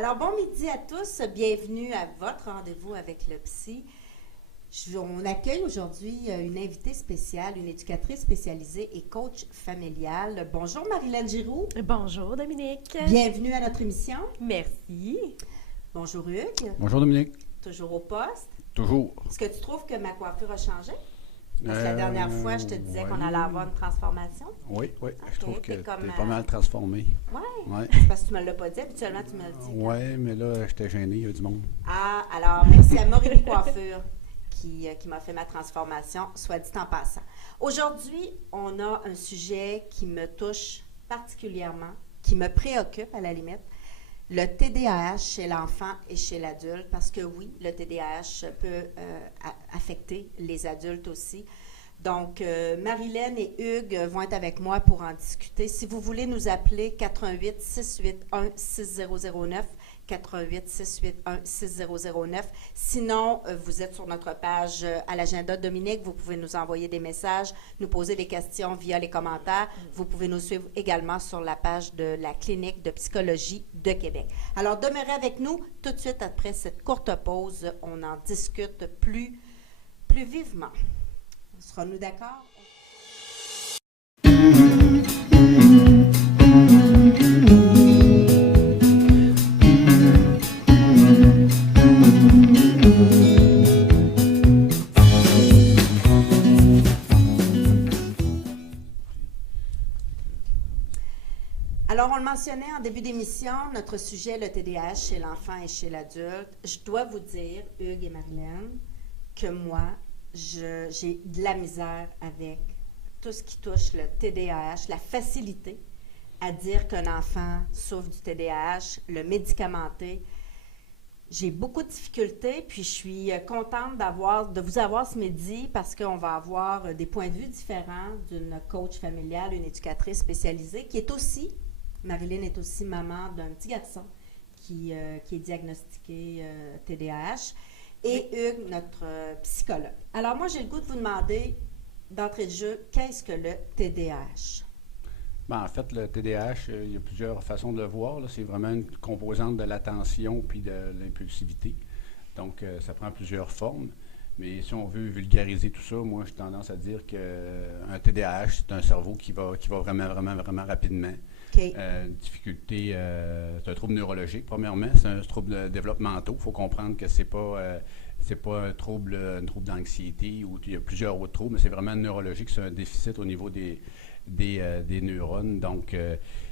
Alors, bon midi à tous. Bienvenue à votre rendez-vous avec le psy. On accueille aujourd'hui une invitée spéciale, une éducatrice spécialisée et coach familiale. Bonjour Marilène Giroux. Bonjour Dominique. Bienvenue à notre émission. Merci. Bonjour Hugues. Bonjour Dominique. Toujours au poste. Toujours. Est-ce que tu trouves que ma coiffure a changé? Parce que la dernière fois, je te disais qu'on allait avoir une transformation. Oui. Okay, Je trouve que tu es comme, pas mal transformé. Oui. Ouais. C'est parce que tu ne me l'as pas dit. Habituellement, tu me le dis. Oui, mais là, j'étais gêné, il y a du monde. Ah, alors, merci à Maurice Coiffure qui m'a fait ma transformation, soit dit en passant. Aujourd'hui, on a un sujet qui me touche particulièrement, qui me préoccupe à la limite, le TDAH chez l'enfant et chez l'adulte, parce que oui, le TDAH peut affecter les adultes aussi. Donc, Marilène et Hugues vont être avec moi pour en discuter. Si vous voulez nous appeler, 88 681 6009, 88 681 6009. Sinon, vous êtes sur notre page à l'agenda Dominique. Vous pouvez nous envoyer des messages, nous poser des questions via les commentaires. Vous pouvez nous suivre également sur la page de la Clinique de psychologie de Québec. Alors, demeurez avec nous. Tout de suite après cette courte pause, on en discute plus vivement. Serons-nous d'accord? Alors, on le mentionnait en début d'émission, notre sujet, le TDAH chez l'enfant et chez l'adulte. Je dois vous dire, Hugues et Marilène, que moi, j'ai de la misère avec tout ce qui touche le TDAH, la facilité à dire qu'un enfant souffre du TDAH, le médicamenter. J'ai beaucoup de difficultés, puis je suis contente de vous avoir ce midi parce qu'on va avoir des points de vue différents d'une coach familiale, une éducatrice spécialisée qui est aussi, Marilyn est aussi maman d'un petit garçon qui est diagnostiqué TDAH. Et Hugues, notre psychologue. Alors, moi, j'ai le goût de vous demander, d'entrée de jeu, qu'est-ce que le TDAH? En fait, le TDAH, il y a plusieurs façons de le voir. C'est vraiment une composante de l'attention puis de l'impulsivité. Donc, ça prend plusieurs formes. Mais si on veut vulgariser tout ça, moi, j'ai tendance à dire qu'un TDAH, c'est un cerveau qui va vraiment rapidement. Okay. Difficulté, c'est un trouble neurologique, premièrement. C'est un trouble développemental. Il faut comprendre que c'est pas un trouble d'anxiété ou il y a plusieurs autres troubles, mais c'est vraiment neurologique. C'est un déficit au niveau des neurones. Donc,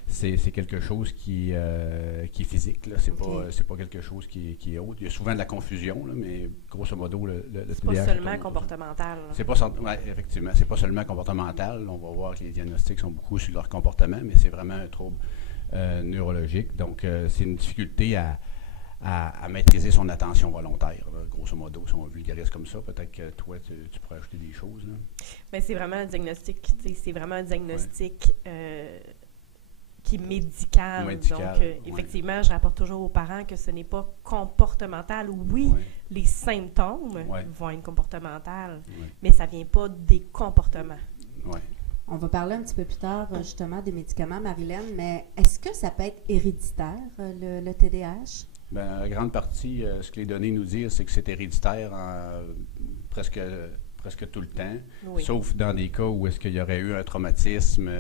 c'est quelque chose qui est physique. Là. C'est pas quelque chose qui est autre. Il y a souvent de la confusion, là, mais grosso modo, le c'est TDAH, pas seulement comportemental. Effectivement, c'est pas seulement comportemental. On va voir que les diagnostics sont beaucoup sur leur comportement, mais c'est vraiment un trouble neurologique. Donc, c'est une difficulté à maîtriser son attention volontaire, là, grosso modo, si on vulgarise comme ça. Peut-être que toi, tu pourrais ajouter des choses. Là. Bien, c'est vraiment un diagnostic, c'est vraiment un diagnostic qui est médical. Donc, effectivement, je rapporte toujours aux parents que ce n'est pas comportemental. Oui, les symptômes vont être comportementaux, mais ça ne vient pas des comportements. Oui. On va parler un petit peu plus tard, justement, des médicaments, Marilène, mais est-ce que ça peut être héréditaire, le TDAH? Bien, la grande partie, ce que les données nous disent, c'est que c'est héréditaire presque tout le temps, sauf dans des cas où est-ce qu'il y aurait eu un traumatisme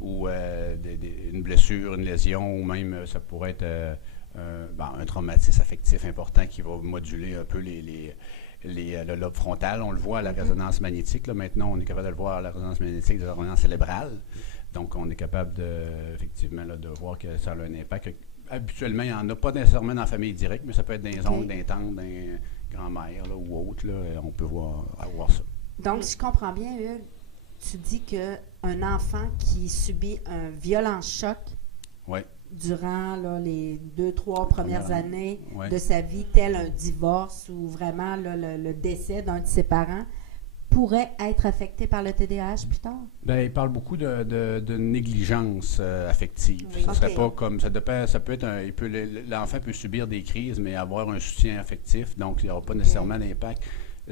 ou une blessure, une lésion, ou même ça pourrait être un traumatisme affectif important qui va moduler un peu le lobe frontal. On le voit à la résonance magnétique. Là. Maintenant, on est capable de le voir à la résonance magnétique de la résonance cérébrale. Donc, on est capable effectivement de voir que ça a un impact. Habituellement, il n'y en a pas nécessairement dans la famille directe, mais ça peut être dans les oncles, dans les tantes, dans les grands-mères ou autres. Là, on peut avoir ça. Donc, si je comprends bien, Hugues, tu dis qu'un enfant qui subit un violent choc durant les 2-3 premières années de sa vie, tel un divorce ou vraiment le décès d'un de ses parents, pourrait être affecté par le TDAH plus tard? Bien, il parle beaucoup de négligence affective. Oui. Ça serait pas comme ça peut être l'enfant peut subir des crises, mais avoir un soutien affectif, donc il n'y aura pas nécessairement d'impact.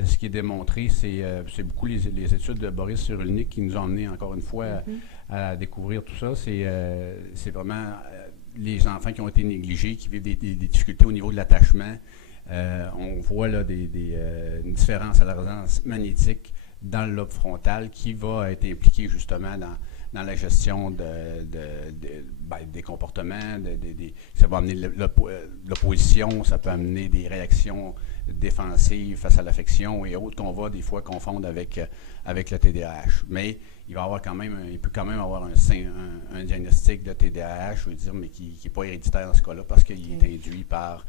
Ce qui est démontré, c'est beaucoup les études de Boris Cyrulnik qui nous ont amené encore une fois à découvrir tout ça. C'est vraiment les enfants qui ont été négligés, qui vivent des difficultés au niveau de l'attachement. On voit là une différence à la résonance magnétique dans le lobe frontal qui va être impliqué justement dans la gestion des comportements. Ça va amener l'opposition, ça peut amener des réactions défensives face à l'affection et autres qu'on va des fois confondre avec le TDAH. Mais il peut quand même avoir un diagnostic de TDAH, je veux dire, mais qui n'est pas héréditaire dans ce cas-là parce qu'il est induit par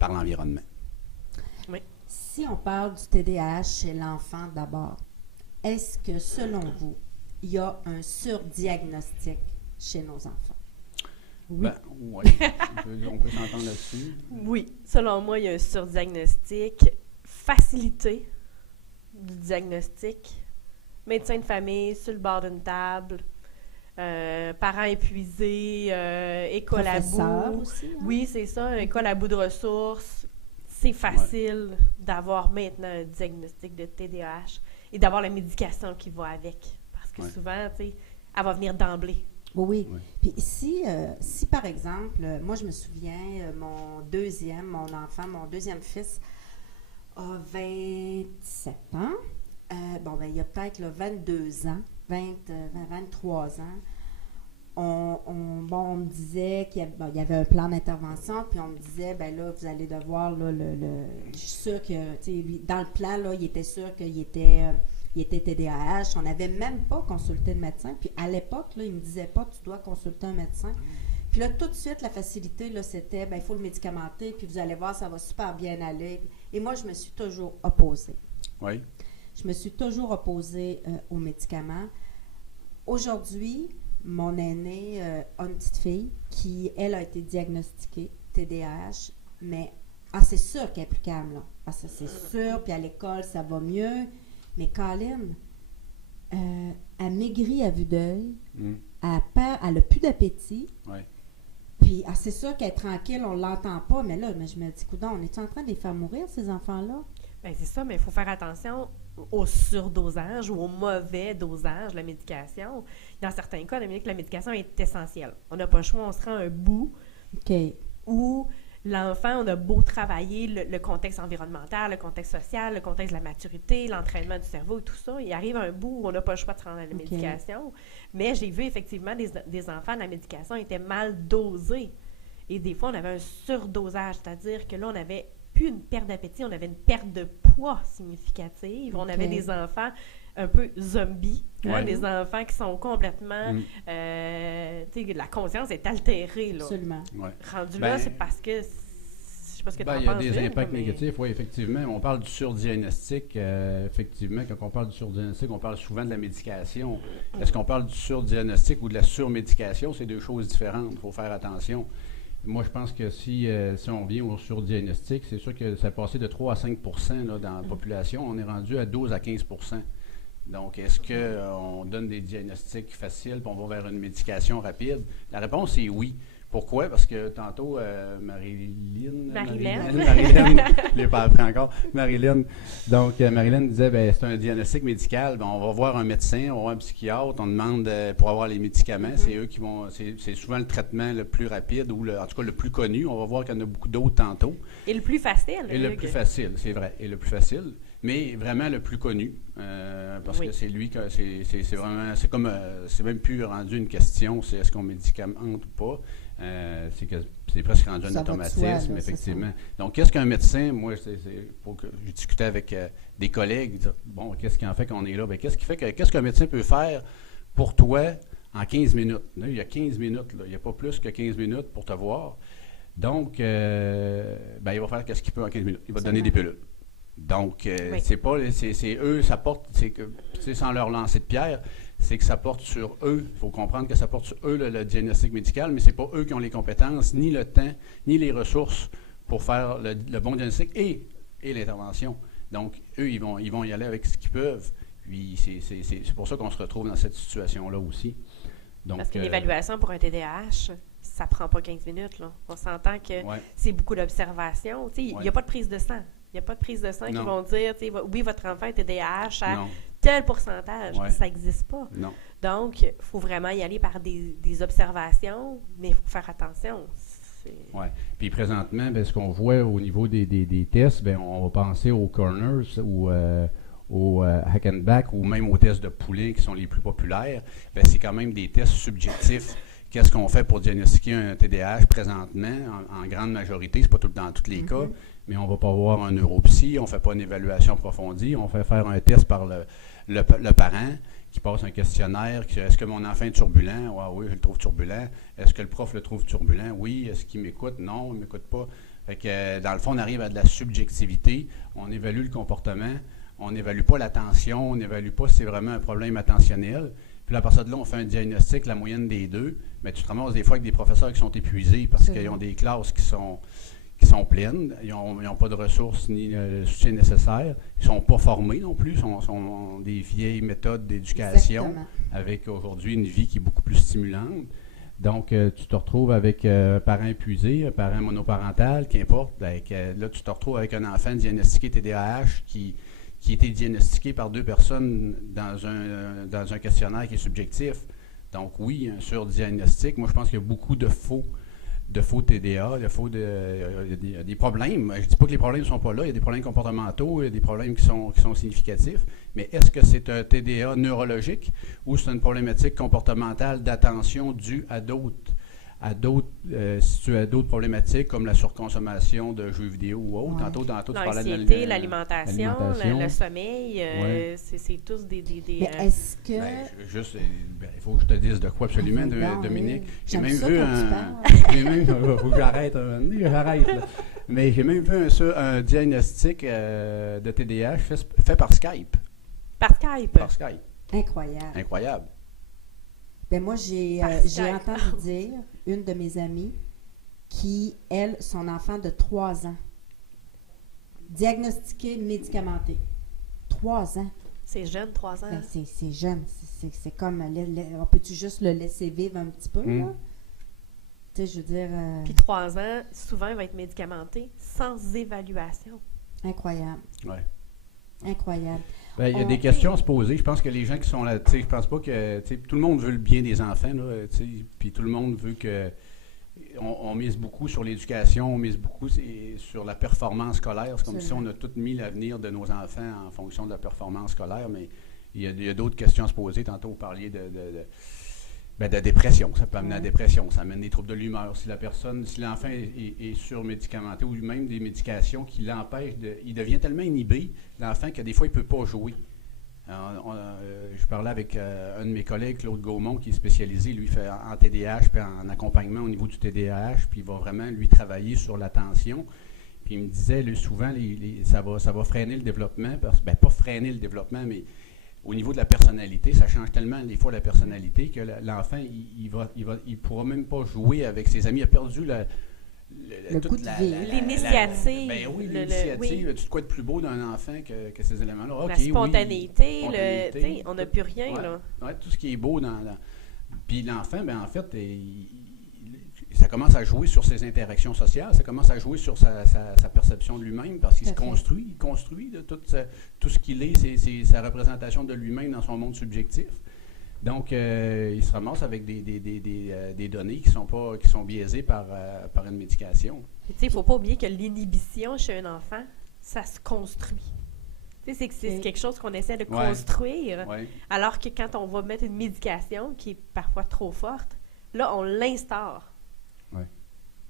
l'environnement. Oui. Si on parle du TDAH chez l'enfant d'abord, est-ce que selon vous, il y a un surdiagnostic chez nos enfants? Oui. Oui. On peut s'entendre là-dessus. Oui. Selon moi, il y a un surdiagnostic. Facilité du diagnostic. Médecin de famille, sur le bord d'une table. Parents épuisés, école à bout. Aussi, hein? Oui, c'est ça, école à bout de ressources. C'est facile d'avoir maintenant un diagnostic de TDAH et d'avoir la médication qui va avec. Parce que souvent, tu sais, elle va venir d'emblée. Oui. Puis si par exemple, moi je me souviens, mon deuxième fils a 27 ans. Il y a peut-être 22 ans, 23 ans. On me disait qu'il y avait un plan d'intervention, puis on me disait, vous allez devoir, je suis sûre que, lui, dans le plan, là, il était sûr qu'il était TDAH. On n'avait même pas consulté le médecin. Puis à l'époque, là, il ne me disait pas, tu dois consulter un médecin. Puis là, tout de suite, la facilité, là, c'était, il faut le médicamenter, puis vous allez voir, ça va super bien aller. Et moi, je me suis toujours opposée. Oui. Je me suis toujours opposée aux médicaments. Aujourd'hui, mon aînée a une petite fille qui, elle, a été diagnostiquée TDAH, mais c'est sûr qu'elle est plus calme, là. Parce que c'est sûr, puis à l'école, ça va mieux. Mais Colin, elle maigrit à vue d'œil, elle n'a plus d'appétit. Ouais. Puis c'est sûr qu'elle est tranquille, on ne l'entend pas, mais je me dis, coudonc, on est-tu en train de les faire mourir, ces enfants-là? Bien, c'est ça, mais il faut faire attention au surdosage ou au mauvais dosage de la médication. Dans certains cas, Dominique, la médication est essentielle. On n'a pas le choix, on se rend à un bout où l'enfant, on a beau travailler le contexte environnemental, le contexte social, le contexte de la maturité, l'entraînement du cerveau et tout ça, il arrive un bout où on n'a pas le choix de se rendre à la médication. Mais j'ai vu effectivement des enfants, la médication était mal dosée. Et des fois, on avait un surdosage, c'est-à-dire que là, on n'avait plus une perte d'appétit, on avait une perte de poids significative. On avait des enfants un peu zombies, des enfants qui sont complètement... la conscience est altérée. Là. Absolument. Ouais. Rendu là, c'est parce que... Je sais pas ce que tu en penses. Il y a des impacts négatifs, oui, effectivement. On parle du surdiagnostic. Effectivement, quand on parle du surdiagnostic, on parle souvent de la médication. Est-ce qu'on parle du surdiagnostic ou de la surmédication? C'est deux choses différentes. Il faut faire attention. Moi, je pense que si on vient au surdiagnostic, c'est sûr que ça a passé de 3 à 5 là, dans la population. On est rendu à 12 à 15 Donc, est-ce qu'on donne des diagnostics faciles et on va vers une médication rapide? La réponse est oui. Pourquoi? Parce que tantôt, Marilyn, je ne l'ai pas appris encore, Marilyn. Donc, Marilyn disait, c'est un diagnostic médical, on va voir un médecin, on va voir un psychiatre, on demande pour avoir les médicaments, c'est eux qui vont, c'est souvent le traitement le plus rapide ou en tout cas le plus connu, on va voir qu'il y en a beaucoup d'autres tantôt. Et le plus facile. Et le plus facile, c'est vrai, et le plus facile. Mais vraiment le plus connu, parce que c'est lui que c'est vraiment, c'est même plus rendu une question, c'est est-ce qu'on médicamente ou pas. C'est presque rendu un automatisme, effectivement. Donc, qu'est-ce qu'un médecin, moi, pour que je discutais avec des collègues, dire, bon, qu'est-ce qui en fait qu'on est là? Bien, qu'est-ce qu'un médecin peut faire pour toi en 15 minutes? Là, il y a 15 minutes, là, il n'y a pas plus que 15 minutes pour te voir. Donc, il va faire qu'est-ce qu'il peut en 15 minutes. Il va te donner des pilules. Donc, c'est eux, ça porte, sans leur lancer de pierre, c'est que ça porte sur eux. Il faut comprendre que ça porte sur eux le diagnostic médical, mais ce n'est pas eux qui ont les compétences, ni le temps, ni les ressources pour faire le bon diagnostic et l'intervention. Donc, eux, ils vont y aller avec ce qu'ils peuvent. Puis, c'est pour ça qu'on se retrouve dans cette situation-là aussi. Donc, parce qu'une évaluation pour un TDAH, ça ne prend pas 15 minutes. Là. On s'entend que c'est beaucoup d'observation. Il n'y a pas de prise de sang. Il n'y a pas de prise de sang qui vont dire, oui, votre enfant est TDAH à tel pourcentage. Ça n'existe pas. Non. Donc, il faut vraiment y aller par des observations, mais il faut faire attention. Oui. Puis présentement, ce qu'on voit au niveau des tests, on va penser aux corners ou au hack and back ou même aux tests de poulet qui sont les plus populaires. C'est quand même des tests subjectifs. Qu'est-ce qu'on fait pour diagnostiquer un TDAH présentement? En grande majorité, c'est pas dans tous les cas, mais on ne va pas voir un neuropsy, on ne fait pas une évaluation approfondie, on fait faire un test par le parent qui passe un questionnaire. Est-ce que mon enfant est turbulent? Oui, je le trouve turbulent. Est-ce que le prof le trouve turbulent? Oui. Est-ce qu'il m'écoute? Non, il ne m'écoute pas. Fait que, dans le fond, on arrive à de la subjectivité. On évalue le comportement. On n'évalue pas l'attention. On n'évalue pas si c'est vraiment un problème attentionnel. Puis là, à partir de là, on fait un diagnostic, la moyenne des deux. Mais tu te ramasses des fois avec des professeurs qui sont épuisés parce qu'ils ont des classes qui sont pleines, ils n'ont pas de ressources ni le soutien nécessaire, ils ne sont pas formés non plus, sont des vieilles méthodes d'éducation avec aujourd'hui une vie qui est beaucoup plus stimulante. Donc, tu te retrouves avec un parent épuisé, un parent monoparental, qu'importe. Là, tu te retrouves avec un enfant diagnostiqué TDAH qui a été diagnostiqué par 2 personnes dans un questionnaire qui est subjectif. Donc, oui, un surdiagnostic. Moi, je pense qu'il y a beaucoup de faux TDA, il y a des problèmes. Je ne dis pas que les problèmes ne sont pas là, il y a des problèmes comportementaux, il y a des problèmes qui sont significatifs, mais est-ce que c'est un TDA neurologique ou c'est une problématique comportementale d'attention due à d'autres problématiques comme la surconsommation de jeux vidéo ou autre? Tantôt, tu parlais de l'anxiété, l'alimentation, le sommeil, c'est tous des Mais est-ce que... il faut que je te dise de quoi absolument, Dominique. J'ai même vu faut que j'arrête là. Mais j'ai même vu un diagnostic de TDAH fait par Skype. Par Skype? Incroyable. Moi, j'ai entendu dire une de mes amies qui, elle, son enfant de 3 ans, diagnostiqué, médicamenté. 3 ans. C'est jeune, 3 ans. C'est jeune. C'est comme, on peut-tu juste le laisser vivre un petit peu, là? Tu sais, je veux dire... Puis 3 ans, souvent, il va être médicamenté sans évaluation. Incroyable. Oui. Incroyable. Il y a des questions à se poser. Je pense que les gens qui sont là, je pense pas que tout le monde veut le bien des enfants, là, puis tout le monde veut que on mise beaucoup sur l'éducation, on mise beaucoup sur la performance scolaire. C'est comme si on a tout mis l'avenir de nos enfants en fonction de la performance scolaire, mais il y a d'autres questions à se poser. Tantôt, vous parliez de dépression. Ça peut amener à la dépression, ça amène des troubles de l'humeur. Si l'enfant est surmédicamenté ou même des médications qui l'empêchent il devient tellement inhibé, l'enfant, que des fois, il ne peut pas jouer. Je parlais avec un de mes collègues, Claude Gaumont, qui est spécialisé, lui, fait en TDAH, puis en accompagnement au niveau du TDAH, puis il va vraiment, lui, travailler sur l'attention. Puis il me disait, lui, souvent, ça va freiner le développement, pas freiner le développement, mais au niveau de la personnalité, ça change tellement des fois la personnalité que l'enfant, il pourra même pas jouer avec ses amis. Il a perdu l'initiative. L'initiative. Tu te quoi de plus beau d'un enfant que ces éléments-là? La spontanéité, on n'a plus rien. Là. Ouais, tout ce qui est beau dans Puis l'enfant, en fait, ça commence à jouer sur ses interactions sociales, ça commence à jouer sur sa perception de lui-même parce qu'il il construit de tout ce qu'il est, c'est sa représentation de lui-même dans son monde subjectif. Donc, il se ramasse avec des données qui sont biaisées par une médication. Il ne faut pas oublier que l'inhibition chez un enfant, ça se construit. C'est quelque chose qu'on essaie de construire, alors que quand on va mettre une médication qui est parfois trop forte, là, on l'instaure. Ouais.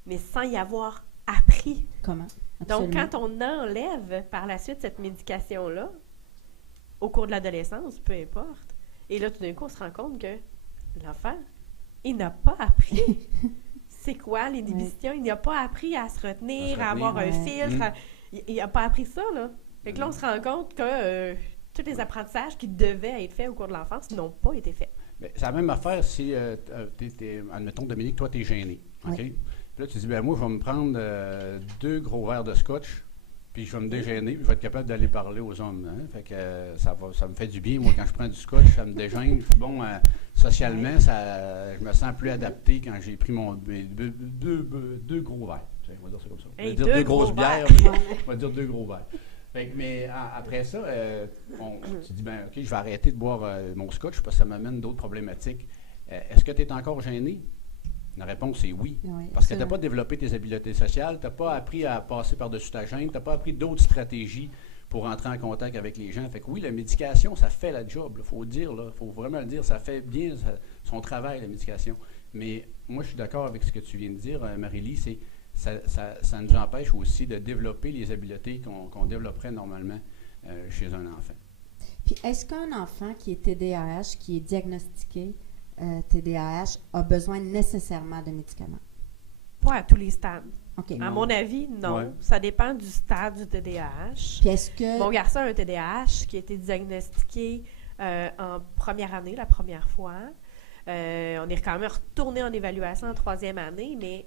Mais sans y avoir appris. Comment? Donc, quand on enlève par la suite cette médication-là, au cours de l'adolescence, peu importe, et là, tout d'un coup, on se rend compte que l'enfant, il n'a pas appris. C'est quoi l'inhibition? Il n'a pas appris à se retenir, à avoir un filtre. Il n'a pas appris ça, là. Fait que là, on se rend compte que tous les apprentissages qui devaient être faits au cours de l'enfance n'ont pas été faits. C'est la même affaire si, admettons, Dominique, toi, tu es gêné. OK? Puis là, tu dis, moi, je vais me prendre 2 gros verres de scotch, puis je vais me dégêner, puis je vais être capable d'aller parler aux hommes. Hein? Fait que ça me fait du bien. Moi, quand je prends du scotch, ça me dégêne. Bon, socialement, je me sens plus adapté quand j'ai pris deux gros verres. On va dire ça comme ça. On va dire 2 grosses bières, mais on va dire 2 gros verres. Mais après ça, tu dis, OK, je vais arrêter de boire mon scotch parce que ça m'amène d'autres problématiques. Est-ce que tu es encore gêné? La réponse est oui. Parce que tu n'as pas développé tes habiletés sociales, tu n'as pas appris à passer par-dessus ta gêne, tu n'as pas appris d'autres stratégies pour entrer en contact avec les gens. Fait que oui, la médication, ça fait la job, il faut le dire, il faut vraiment le dire, ça fait bien son travail, la médication. Mais moi, je suis d'accord avec ce que tu viens de dire, Marie-Lie, ça nous empêche aussi de développer les habiletés qu'on développerait normalement chez un enfant. Puis, est-ce qu'un enfant qui est TDAH, qui est diagnostiqué TDAH, a besoin nécessairement de médicaments? Pas à tous les stades. Okay, à mon avis, non. Ouais. Ça dépend du stade du TDAH. Puis est-ce que... Mon garçon a un TDAH qui a été diagnostiqué en première année, la première fois. On est quand même retourné en évaluation en troisième année, mais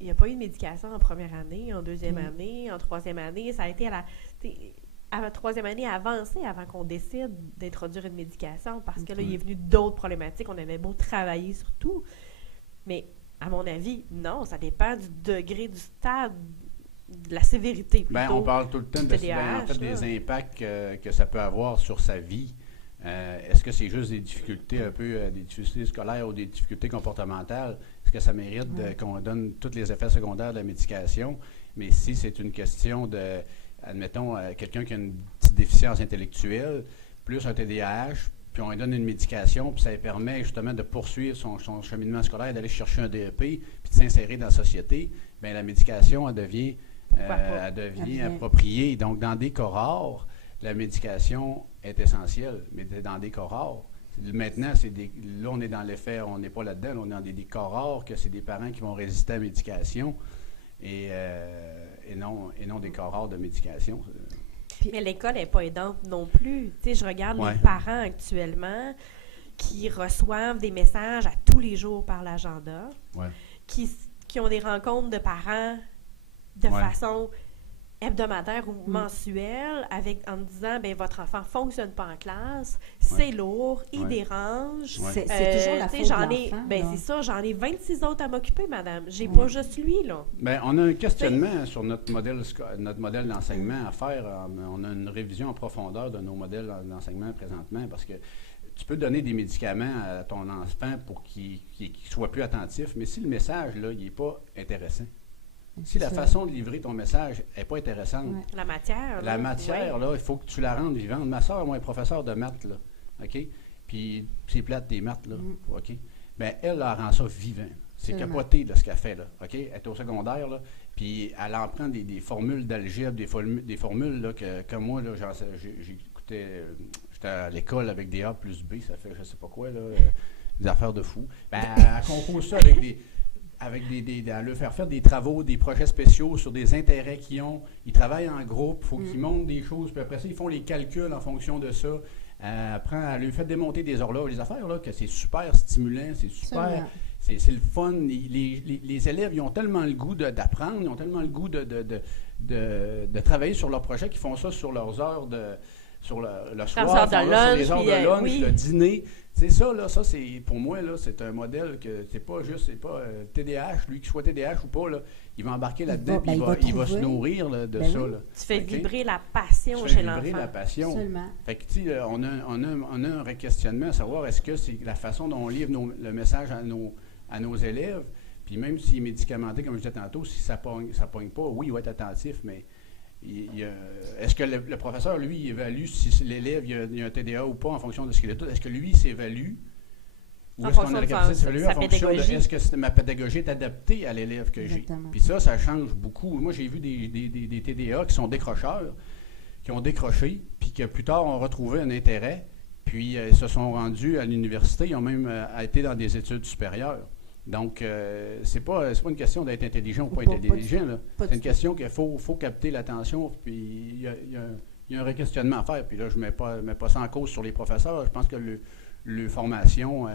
il n'y a pas eu de médication en première année, en deuxième année, en troisième année. Ça a été à la troisième année avancée avant qu'on décide d'introduire une médication parce que là, il est venu d'autres problématiques. On avait beau travailler sur tout, mais à mon avis, non, ça dépend du degré, du stade, de la sévérité plutôt. Bien, on parle tout le temps des impacts que ça peut avoir sur sa vie. Est-ce que c'est juste des difficultés des difficultés scolaires ou des difficultés comportementales? Est-ce que ça mérite qu'on donne tous les effets secondaires de la médication? Mais si c'est une question de, admettons, quelqu'un qui a une petite déficience intellectuelle, plus un TDAH, puis on lui donne une médication, puis ça lui permet justement de poursuivre son cheminement scolaire, d'aller chercher un DEP, puis de s'insérer dans la société, bien la médication, elle devient appropriée. Donc, dans des cas rares, la médication est essentielle, mais dans des cas rares. Maintenant, là, on est dans l'effet, on n'est pas là-dedans, on est dans des cas rares que c'est des parents qui vont résister à la médication et non des cas rares de médication. Mais l'école n'est pas aidante non plus. Tu sais, je regarde les parents actuellement qui reçoivent des messages à tous les jours par l'agenda, qui ont des rencontres de parents de façon hebdomadaire ou mensuelle en disant, bien, votre enfant ne fonctionne pas en classe, c'est lourd, il dérange. C'est toujours la faute de l'enfant. Ben, c'est ça, j'en ai 26 autres à m'occuper, madame. J'ai pas juste lui, là. Bien, on a un questionnement sur notre modèle d'enseignement à faire. On a une révision en profondeur de nos modèles d'enseignement présentement parce que tu peux donner des médicaments à ton enfant pour qu'il soit plus attentif, mais si le message, là, il n'est pas intéressant, si la façon de livrer ton message n'est pas intéressante, la matière, là, il faut que tu la rendes vivante. Ma soeur, moi, est professeure de maths, là, OK? Puis c'est plate des maths, là, OK? Bien, elle rend ça vivant. C'est capoté, là, ce qu'elle fait, là, OK? Elle est au secondaire, là, puis elle en prend des formules d'algèbre, des formules, là, que comme moi, là, j'écoutais, j'étais à l'école avec des A plus B, ça fait je sais pas quoi, là, des affaires de fou. Bien, elle compose ça avec à leur faire des travaux, des projets spéciaux sur des intérêts qu'ils ont. Ils travaillent en groupe, il faut qu'ils montent des choses, puis après ça, ils font les calculs en fonction de ça. Elle leur fait démonter des horloges, des affaires, là, que c'est super stimulant, c'est super, c'est le fun. Les élèves, ils ont tellement le goût d'apprendre, ils ont tellement le goût de travailler sur leurs projets qu'ils font ça sur leurs heures sur le soir, sur les heures de lunch, le dîner. C'est ça, là, c'est, pour moi, là, c'est un modèle que c'est pas TDAH, lui, qu'il soit TDAH ou pas, là, il va embarquer là-dedans, puis il va se nourrir là, de ça. Là. Tu fais vibrer la passion chez l'enfant. Tu fais vibrer la passion. Seulement. Fait que, tu sais, on a un re-questionnement à savoir, est-ce que c'est la façon dont on livre le message à nos élèves, puis même s'il est médicamenté, comme je disais tantôt, si ça pogne pas, oui, il va être attentif, mais est-ce que le professeur, lui, il évalue si l'élève il y a un TDA ou pas en fonction de ce qu'il est tout? Est-ce que lui, il s'évalue? Ou est-ce qu'on a la capacité de s'évaluer en fonction de est-ce que ma pédagogie est adaptée à l'élève que j'ai? Puis ça change beaucoup. Moi, j'ai vu des TDA qui sont décrocheurs, qui ont décroché, puis que plus tard ont retrouvé un intérêt, puis ils se sont rendus à l'université, ils ont même été dans des études supérieures. Donc, c'est pas une question d'être intelligent ou pas intelligent. C'est une question qu'il faut capter l'attention, puis il y a un re-questionnement à faire. Puis là, je ne mets pas ça en cause sur les professeurs. Je pense que le formation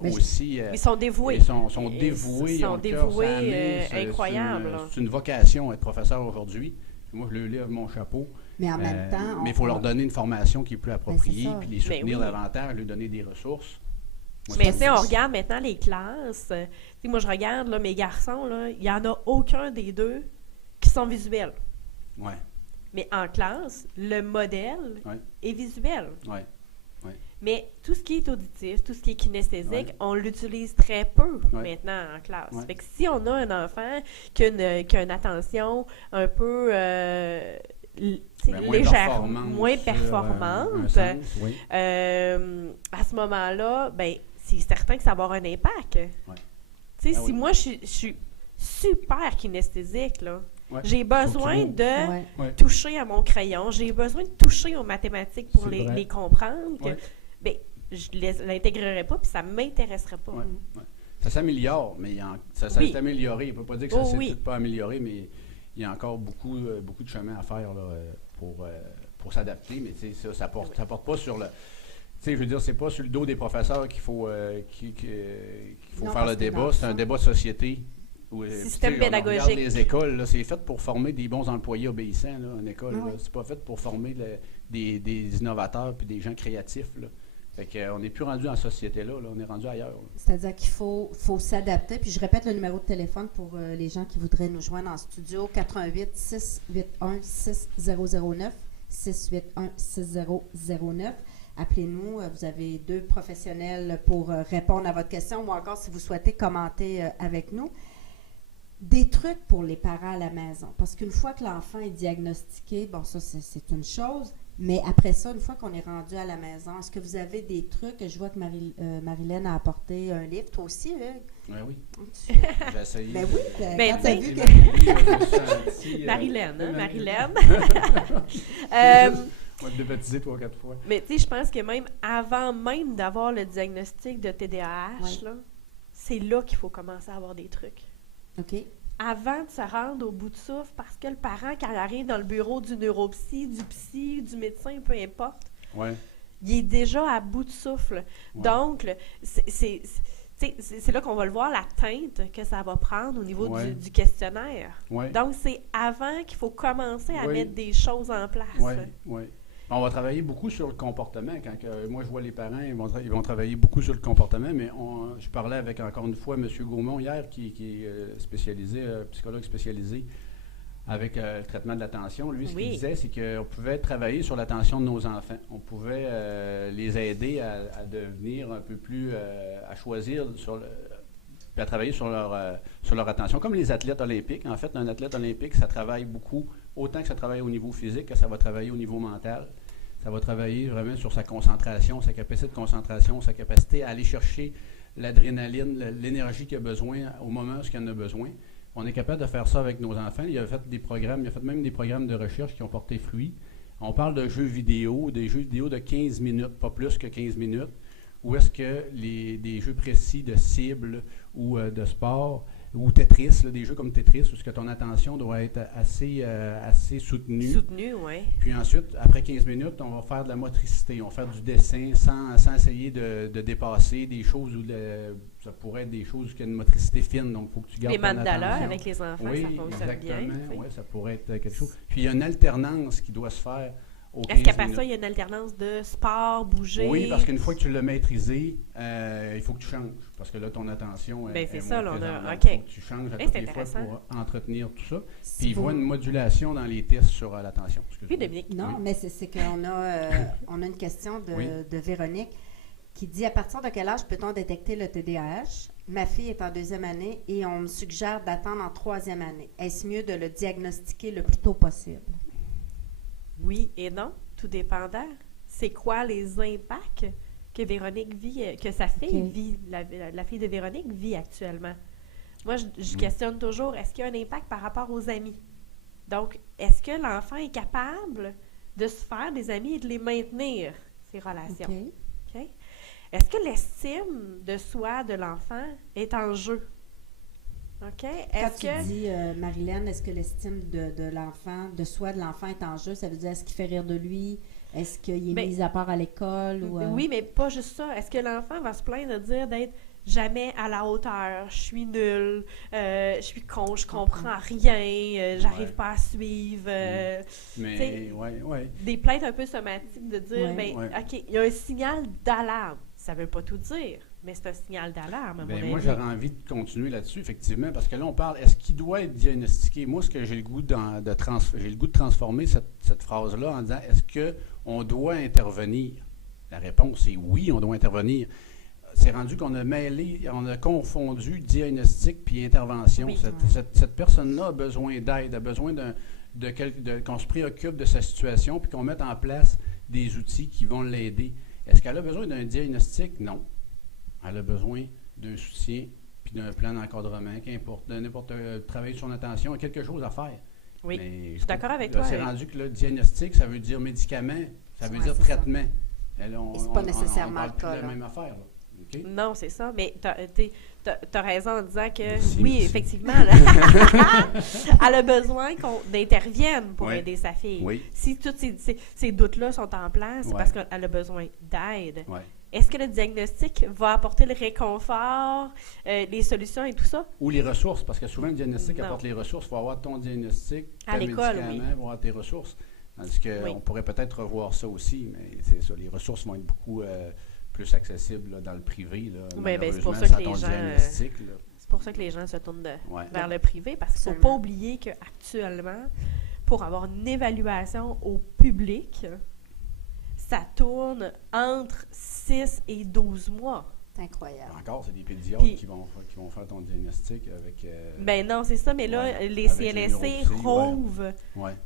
aussi... ils sont dévoués. Ils sont dévoués. Ils sont dévoués, incroyable. C'est une vocation, être professeur aujourd'hui. Moi, je leur lève mon chapeau. Mais en même temps... mais il faut leur donner une formation qui est plus appropriée, puis les soutenir davantage, leur donner des ressources. Mais si on regarde maintenant les classes, moi je regarde là, mes garçons, il n'y en a aucun des deux qui sont visuels. Ouais. Mais en classe, le modèle est visuel. Ouais. Ouais. Mais tout ce qui est auditif, tout ce qui est kinesthésique, on l'utilise très peu maintenant en classe. Fait que si on a un enfant qui a une attention un peu légère, moins performante, à ce moment-là, ben c'est certain que ça va avoir un impact. Si moi je suis super kinesthésique, là, j'ai besoin de toucher à mon crayon, j'ai besoin de toucher aux mathématiques pour les comprendre. Ben, je ne l'intégrerai pas, puis ça ne m'intéresserait pas. Ça s'améliore, mais ça s'est amélioré. On ne peut pas dire que ça ne s'est pas amélioré, mais il y a encore beaucoup de chemin à faire là, pour s'adapter. Mais ça porte pas sur le... Je veux dire, c'est pas sur le dos des professeurs qu'il faut faire le débat. C'est un débat de société. Système pédagogique. On regarde les écoles, là, c'est fait pour former des bons employés obéissants, là, une école. C'est pas fait pour former des innovateurs puis des gens créatifs. Là. Fait qu'on n'est plus rendu en société-là, on est rendu ailleurs. Là. C'est-à-dire qu'il faut s'adapter. Puis je répète le numéro de téléphone pour les gens qui voudraient nous joindre en studio, 88 681 6009, 681 6009. Appelez-nous, vous avez 2 professionnels pour répondre à votre question ou encore si vous souhaitez commenter avec nous. Des trucs pour les parents à la maison. Parce qu'une fois que l'enfant est diagnostiqué, bon, ça, c'est une chose. Mais après ça, une fois qu'on est rendu à la maison, est-ce que vous avez des trucs? Je vois que Marilène a apporté un livre. Toi aussi, là? Oui. J'ai essayé. Ben oui, quand tu as vu que... Marilène, Marilène. On va te débaptiser 3 ou 4 fois. Mais tu sais, je pense que même avant même d'avoir le diagnostic de TDAH, là, c'est là qu'il faut commencer à avoir des trucs. OK. Avant de se rendre au bout de souffle, parce que le parent, quand il arrive dans le bureau du neuropsy, du psy, du médecin, peu importe, il est déjà à bout de souffle. Donc, c'est là qu'on va le voir, la teinte que ça va prendre au niveau du questionnaire. Donc, c'est avant qu'il faut commencer à mettre des choses en place. On va travailler beaucoup sur le comportement. Moi, je vois les parents, ils vont travailler beaucoup sur le comportement, mais je parlais avec, encore une fois, M. Gaumont hier, qui est spécialisé, psychologue spécialisé avec le traitement de l'attention. Lui, ce qu'il disait, c'est qu'on pouvait travailler sur l'attention de nos enfants. On pouvait les aider à devenir un peu plus, à choisir puis à travailler sur leur attention. Comme les athlètes olympiques. En fait, un athlète olympique, ça travaille beaucoup, autant que ça travaille au niveau physique, que ça va travailler au niveau mental. Ça va travailler vraiment sur sa concentration, sa capacité de concentration, sa capacité à aller chercher l'adrénaline, l'énergie qu'il a besoin au moment où il en a besoin. On est capable de faire ça avec nos enfants. Il a fait même des programmes de recherche qui ont porté fruit. On parle de jeux vidéo, des jeux vidéo de 15 minutes, pas plus que 15 minutes, où est-ce que des jeux précis de cible ou de sport, ou Tetris, des jeux comme Tetris, où est-ce que ton attention doit être assez soutenue. Soutenue, oui. Puis ensuite, après 15 minutes, on va faire de la motricité, on va faire du dessin sans essayer de dépasser des choses où ça pourrait être des choses qui ont une motricité fine, donc il faut que tu gardes ton attention. Les mandalas avec les enfants, ça fonctionne bien. Oui, ça pourrait être quelque chose. Puis il y a une alternance qui doit se faire. Est-ce qu'après ça, il y a une alternance de sport, bouger? Oui, parce qu'une fois que tu l'as maîtrisé, il faut que tu changes. Parce que là, ton attention est c'est ça, là, il faut que tu changes à toutes les fois pour entretenir tout ça. Puis il voit une modulation dans les tests sur l'attention. Oui, Dominique. Non, mais c'est qu'on a une question de Véronique qui dit « À partir de quel âge peut-on détecter le TDAH? Ma fille est en 2e année et on me suggère d'attendre en 3e année. Est-ce mieux de le diagnostiquer le plus tôt possible? » Oui et non, tout dépendant. C'est quoi les impacts que Véronique vit, que sa fille vit, la fille de Véronique vit actuellement? Moi, je questionne toujours, est-ce qu'il y a un impact par rapport aux amis? Donc, est-ce que l'enfant est capable de se faire des amis et de les maintenir, ces relations? Okay. Est-ce que l'estime de soi de l'enfant est en jeu? OK. Quand tu dis, Marilène, est-ce que l'estime de l'enfant, de soi de l'enfant est en jeu? Ça veut dire, est-ce qu'il fait rire de lui? Est-ce qu'il est mis à part à l'école? Oui, mais pas juste ça. Est-ce que l'enfant va se plaindre de dire d'être jamais à la hauteur? Je suis nulle, je suis con, je comprends rien, j'arrive pas à suivre. Des plaintes un peu somatiques de dire, OK, il y a un signal d'alarme. Ça veut pas tout dire. Mais c'est un signal d'alarme, à mon avis. Moi, j'aurais envie de continuer là-dessus, effectivement, parce que là, on parle, est-ce qu'il doit être diagnostiqué? Moi, ce que j'ai le goût de transformer cette phrase-là en disant, est-ce qu'on doit intervenir? La réponse est oui, on doit intervenir. C'est rendu qu'on a on a confondu diagnostic puis intervention. Oui. Cette personne-là a besoin d'aide, a besoin qu'on se préoccupe de sa situation puis qu'on mette en place des outils qui vont l'aider. Est-ce qu'elle a besoin d'un diagnostic? Non. Elle a besoin d'un soutien puis d'un plan d'encadrement, qu'importe, de n'importe travailler sur son attention, quelque chose à faire. Oui, mais je suis d'accord avec toi. C'est rendu que le diagnostic, ça veut dire médicament, ça veut dire traitement. C'est pas nécessairement le cas. La même affaire. Là. Okay? Non, c'est ça, mais t'as raison en disant que, Merci. Effectivement, elle a besoin qu'on intervienne pour aider sa fille. Oui. Si tous ces doutes-là sont en place, c'est parce qu'elle a besoin d'aide. Ouais. Est-ce que le diagnostic va apporter le réconfort, les solutions et tout ça? Ou les ressources, parce que souvent le diagnostic apporte les ressources. Il faut avoir ton diagnostic, à l'école, médicament, il faut avoir tes ressources. Tandis qu'on pourrait peut-être revoir ça aussi, mais c'est ça, les ressources vont être beaucoup plus accessibles là, dans le privé. Là, c'est pour ça que les gens... c'est pour ça que les gens se tournent vers le privé, parce qu'il ne faut pas oublier qu'actuellement, pour avoir une évaluation au public, ça tourne entre 6 et 12 mois. C'est incroyable. Encore, c'est des pédiatres qui vont faire ton diagnostic avec... non, c'est ça, mais là, les CLSC rouvrent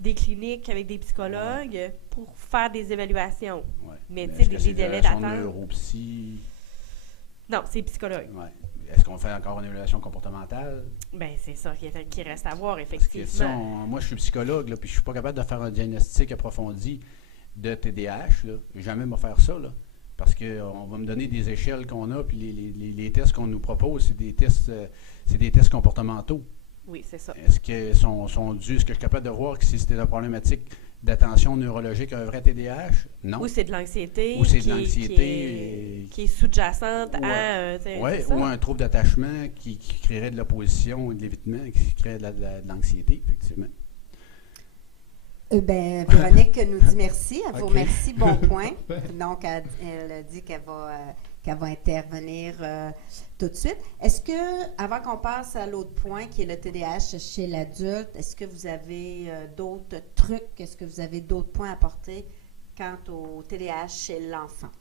des cliniques avec des psychologues pour faire des évaluations. Ouais. Mais tu sais, des délais d'attente... neuropsy? Non, c'est psychologue. Ouais. Est-ce qu'on fait encore une évaluation comportementale? C'est ça qui reste à voir, effectivement. Moi, je suis psychologue, là, puis je suis pas capable de faire un diagnostic approfondi de TDAH. Là. Jamais me faire ça, là. Parce qu'on va me donner des échelles qu'on a, puis les tests qu'on nous propose, c'est des tests comportementaux. Oui, c'est ça. Est-ce qu'ils sont dus? Est-ce que je suis capable de voir que si c'était une problématique d'attention neurologique, un vrai TDAH? Non. Ou c'est de l'anxiété. Ou c'est de l'anxiété. Qui est sous-jacente à... ou un trouble d'attachement qui créerait de l'opposition et de l'évitement, qui créerait de l'anxiété, effectivement. Véronique nous dit merci. Elle vous remercie. Bon point. Donc, elle a dit qu'elle va intervenir tout de suite. Est-ce que, avant qu'on passe à l'autre point, qui est le TDAH chez l'adulte, est-ce que vous avez d'autres trucs? Est-ce que vous avez d'autres points à apporter quant au TDAH chez l'enfant?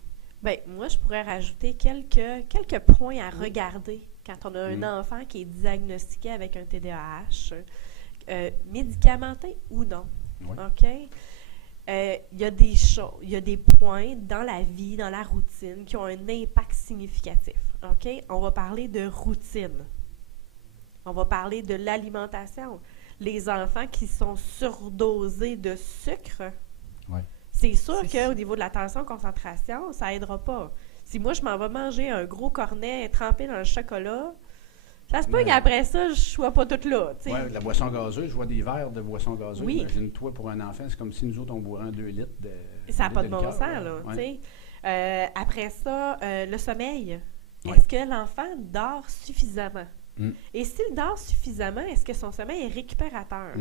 Moi, je pourrais rajouter quelques points à regarder quand on a un enfant qui est diagnostiqué avec un TDAH, médicamenté ou non. Oui. OK? Il y a des choses, il y a des points dans la vie, dans la routine, qui ont un impact significatif. OK? On va parler de routine. On va parler de l'alimentation. Les enfants qui sont surdosés de sucre, c'est sûr qu'au niveau de la tension-concentration, ça n'aidera pas. Si moi, je m'en vais manger un gros cornet trempé dans le chocolat, ça se peut qu'après ça, je ne sois pas toute là. Oui, la boisson gazeuse, je vois des verres de boisson gazeuse. Oui. Imagine-toi, pour un enfant, c'est comme si nous autres, on boirait 2 litres de... Ça n'a pas de bon sens, là. Ouais. Après ça, le sommeil. Est-ce que l'enfant dort suffisamment? Et s'il dort suffisamment, est-ce que son sommeil est récupérateur?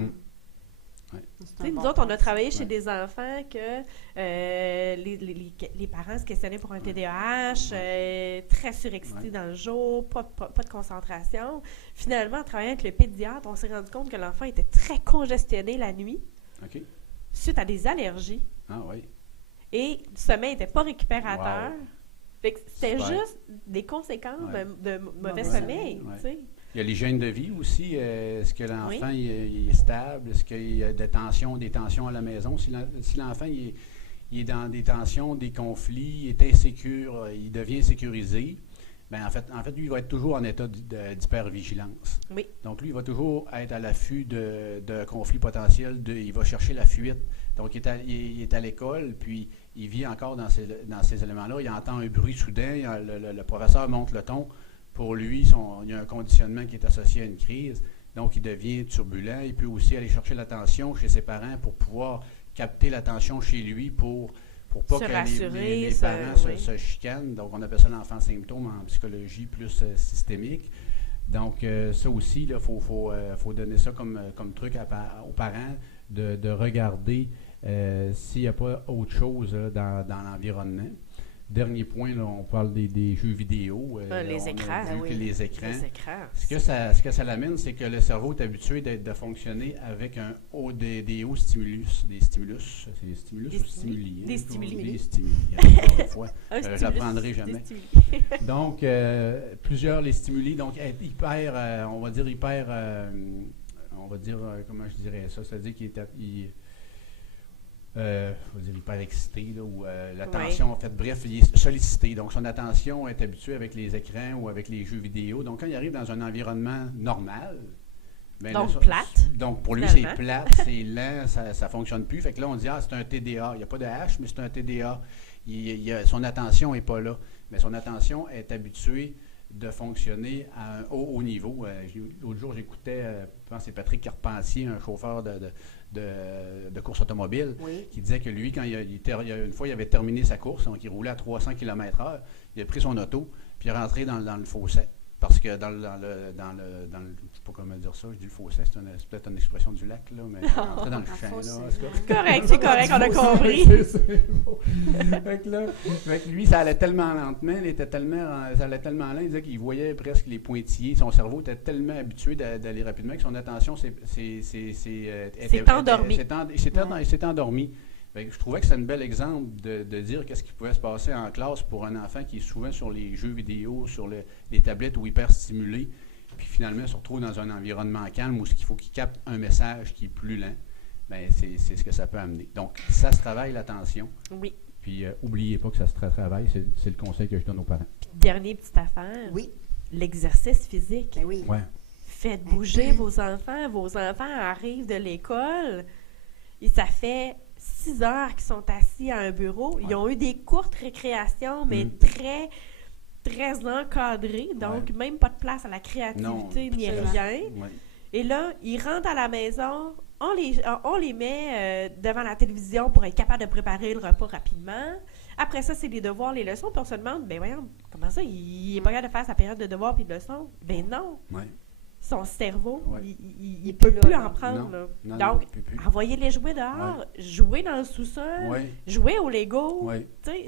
Nous autres, on a travaillé chez des enfants que les parents se questionnaient pour un TDAH, très surexcités dans le jour, pas de concentration. Finalement, en travaillant avec le pédiatre, on s'est rendu compte que l'enfant était très congestionné la nuit, suite à des allergies. Ah oui. Et le sommeil n'était pas récupérateur. C'était juste des conséquences de mauvais sommeil. Il y a l'hygiène de vie aussi. Est-ce que l'enfant il est stable? Est-ce qu'il y a des tensions à la maison? Si l'enfant il est dans des tensions, des conflits, il est insécure, il devient sécurisé, en fait, lui, il va être toujours en état d'hypervigilance. Oui. Donc, lui, il va toujours être à l'affût de conflits potentiels. Il va chercher la fuite. Donc, il est à l'école, puis il vit encore dans ces éléments-là. Il entend un bruit soudain, le professeur monte le ton. Pour lui, il y a un conditionnement qui est associé à une crise, donc il devient turbulent. Il peut aussi aller chercher l'attention chez ses parents pour pouvoir capter l'attention chez lui pour pas que les parents se chicanent. Donc, on appelle ça l'enfant symptôme en psychologie plus systémique. Donc, ça aussi, il faut donner ça comme truc aux parents de regarder s'il n'y a pas autre chose dans l'environnement. Dernier point, là, on parle des jeux vidéo. Les écrans. Les écrans. Les écrans. Ce que ça l'amène, c'est que le cerveau est habitué de fonctionner avec des hauts stimulus. Des stimulus. C'est des stimulus ou stimuli? Des stimuli. Des stimuli. Encore une fois. Je l'apprendrai jamais. Donc, les stimuli. Donc, hyper, on va dire, comment je dirais ça? C'est-à-dire qu'il est... hyper excité, là, ou l'attention, en fait, bref, il est sollicité. Donc, son attention est habituée avec les écrans ou avec les jeux vidéo. Donc, quand il arrive dans un environnement normal... donc, plate. Donc, pour lui, c'est plate, c'est lent, ça ne fonctionne plus. Fait que là, on dit, c'est un TDA. Il n'y a pas de H, mais c'est un TDA. Son attention n'est pas là. Mais son attention est habituée de fonctionner à un haut niveau. L'autre jour, j'écoutais, je pense que c'est Patrick Carpentier, un chauffeur de course automobile, qui disait que lui, quand une fois il avait terminé sa course, donc il roulait à 300 km/h, il a pris son auto, puis il est rentré dans le fossé. Parce que dans le je ne sais pas comment dire ça, je dis le fossé, c'est peut-être une expression du lac, là, mais rentrer dans le champ, là. C'est correct, on a compris. Fait que lui, ça allait tellement lentement, ça allait tellement lent, il disait qu'il voyait presque les pointillés, son cerveau était tellement habitué d'aller rapidement que son attention s'est endormi. S'est endormi. Je trouvais que c'est un bel exemple de dire qu'est-ce qui pouvait se passer en classe pour un enfant qui est souvent sur les jeux vidéo, sur les tablettes ou hyper stimulé, puis finalement se retrouve dans un environnement calme où il faut qu'il capte un message qui est plus lent. Bien, c'est ce que ça peut amener. Donc, ça se travaille l'attention. Oui. Puis, n'oubliez pas que ça se travaille, c'est le conseil que je donne aux parents. Puis, dernière petite affaire. Oui. L'exercice physique. Ben oui. Ouais. Faites bouger vos enfants. Vos enfants arrivent de l'école et ça fait 6 heures qu'ils sont assis à un bureau. Ils ont eu des courtes récréations, mais très, très encadrées. Donc, même pas de place à la créativité ni rien. Ouais. Et là, ils rentrent à la maison, on les met devant la télévision pour être capable de préparer le repas rapidement. Après ça, c'est les devoirs, les leçons. Puis on se demande, ben voyons, comment ça, il n'est pas capable de faire sa période de devoirs puis de leçons? Ben non. Ouais. Son cerveau, il ne peut plus en prendre. Non, donc, envoyez-les jouer dehors, jouer dans le sous-sol, jouer au Lego,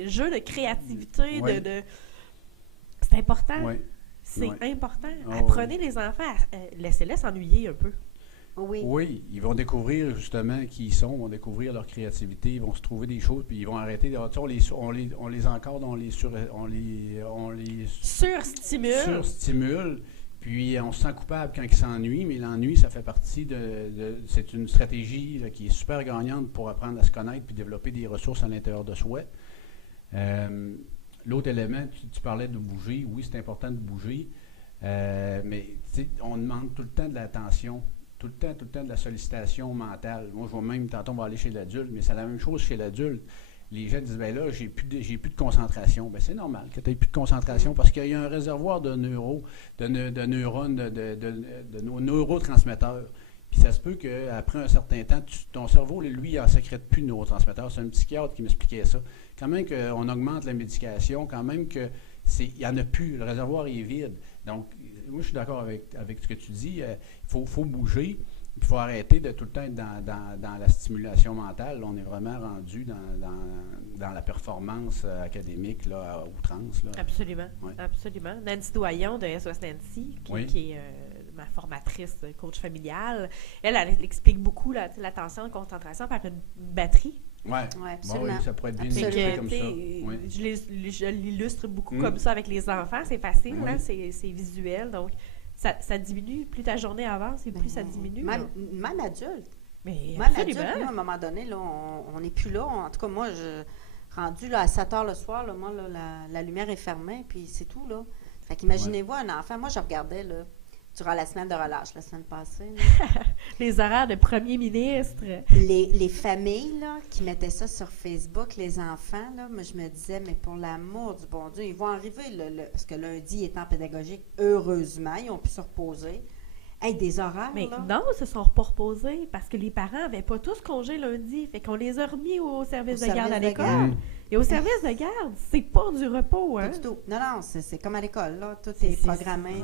jeu de créativité, c'est important. C'est important. Apprenez les enfants, laissez-les s'ennuyer un peu. Oui, ils vont découvrir justement qui ils sont, vont découvrir leur créativité, ils vont se trouver des choses, puis ils vont arrêter. On les encadre, on les surstimule. Puis, on se sent coupable quand ils s'ennuient, mais l'ennui, ça fait partie c'est une stratégie là, qui est super gagnante pour apprendre à se connaître puis développer des ressources à l'intérieur de soi. L'autre élément, tu parlais de bouger. Oui, c'est important de bouger, mais on demande tout le temps de l'attention, tout le temps de la sollicitation mentale. Moi, je vois même, tantôt, on va aller chez l'adulte, mais c'est la même chose chez l'adulte. Les gens disent, bien là, j'ai plus de concentration. Bien, c'est normal que tu n'aies plus de concentration parce qu'il y a un réservoir de neurones, de nos neurotransmetteurs. Puis ça se peut qu'après un certain temps, ton cerveau, lui, il n'en sécrète plus de neurotransmetteurs. C'est un psychiatre qui m'expliquait ça. Quand même qu'on augmente la médication, quand même qu'il n'y en a plus, le réservoir est vide. Donc, moi, je suis d'accord avec ce que tu dis. Il faut bouger. Il faut arrêter de tout le temps être dans la stimulation mentale. Là, on est vraiment rendu dans la performance académique là, à outrance. Là. Absolument. Ouais. Absolument. Nancy Doyon de SOS Nancy, qui est ma formatrice coach familiale, elle explique beaucoup l'attention, la concentration par une batterie. Oui, absolument. Ça pourrait être bien illustré comme ça. Je l'illustre beaucoup comme ça avec les enfants. C'est facile, c'est visuel. Donc, ça diminue. Plus ta journée avance et plus ça diminue. Même adulte. Mais même adulte, à un moment donné, là, on n'est plus là. En tout cas, moi, rendu là, à 7 heures le soir, là, moi, là, la lumière est fermée, puis c'est tout. Là. Fait qu'imaginez-vous un enfant. Moi, je regardais là, durant la semaine de relâche, la semaine passée. Les horaires de premier ministre. Les familles là, qui mettaient ça sur Facebook, les enfants, là, moi, je me disais, mais pour l'amour du bon Dieu, ils vont arriver, parce que lundi étant pédagogique, heureusement, ils ont pu se reposer. Hey, des horaires, mais là. non, ils se sont pas reposés parce que les parents n'avaient pas tous congé lundi. Fait qu'on les a remis au service de garde à l'école. Et au service de garde, c'est pas du repos, hein? Pas du tout. Non, c'est comme à l'école, là. Tout est programmé.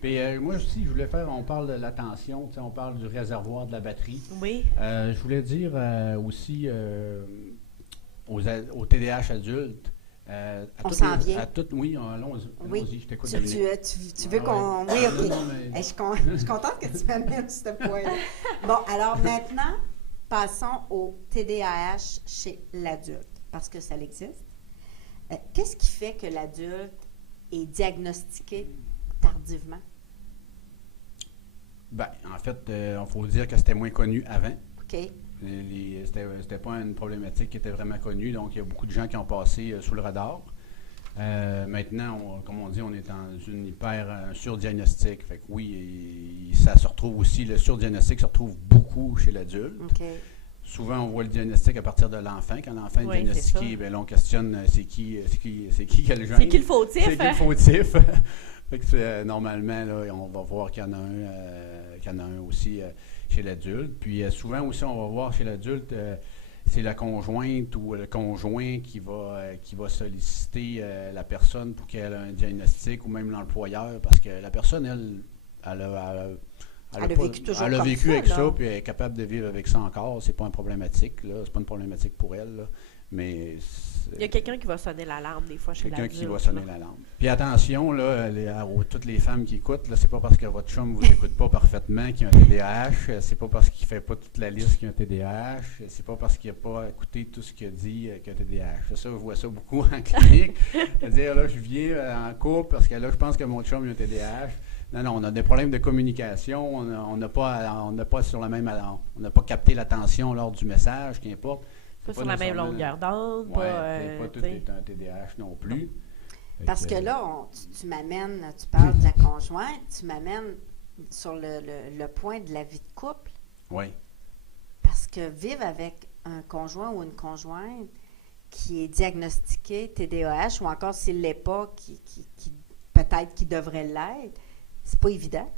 Puis moi aussi, je voulais on parle de l'attention, on parle du réservoir de la batterie. Oui. Je voulais dire aussi, au TDAH adulte, on s'en vient. Oui, allons-y, je t'écoute. Tu veux qu'on... Oui, OK. Je suis contente que tu m'amènes ce point-là. Bon, alors maintenant, passons au TDAH chez l'adulte, parce que ça existe. Qu'est-ce qui fait que l'adulte est diagnostiqué tardivement? Bien, en fait, il faut dire que c'était moins connu avant. OK. C'était pas une problématique qui était vraiment connue, donc il y a beaucoup de gens qui ont passé sous le radar. Maintenant, comme on dit, on est dans une surdiagnostic. Fait que oui, ça se retrouve aussi, le surdiagnostic se retrouve beaucoup chez l'adulte. Okay. Souvent, on voit le diagnostic à partir de l'enfant. Quand l'enfant est diagnostiqué, bien, là, on questionne c'est qui qui a le gène. C'est qui le fautif? C'est qui le fautif? Fait que normalement, là, on va voir qu'il y en a un aussi chez l'adulte. Puis souvent aussi, on va voir chez l'adulte, c'est la conjointe ou le conjoint qui va solliciter la personne pour qu'elle ait un diagnostic ou même l'employeur, parce que la personne, elle a vécu avec ça, puis elle est capable de vivre avec ça encore. C'est pas une problématique, là. C'est pas une problématique pour elle, là. Mais il y a quelqu'un qui va sonner l'alarme des fois chez l'adulte. Quelqu'un qui va sonner l'alarme. Puis attention, là, toutes les femmes qui écoutent, là, c'est pas parce que votre chum vous écoute pas parfaitement qu'il y a un TDAH, c'est pas parce qu'il fait pas toute la liste qu'il y a un TDAH, c'est pas parce qu'il n'a pas écouté tout ce qu'il a dit qu'il y a un TDAH. Ça, je vois ça beaucoup en clinique. C'est-à-dire, là, je viens en couple parce que là, je pense que mon chum il a un TDAH. Non, on a des problèmes de communication, on n'a pas capté l'attention lors du message, qu'importe. Pas sur la même longueur d'onde. Pas tout est un TDAH non plus. Parce que là, tu m'amènes, tu parles de la conjointe, tu m'amènes sur le point de la vie de couple. Oui. Parce que vivre avec un conjoint ou une conjointe qui est diagnostiqué TDAH, ou encore s'il ne l'est pas, qui peut-être qu'il devrait l'être, c'est pas évident.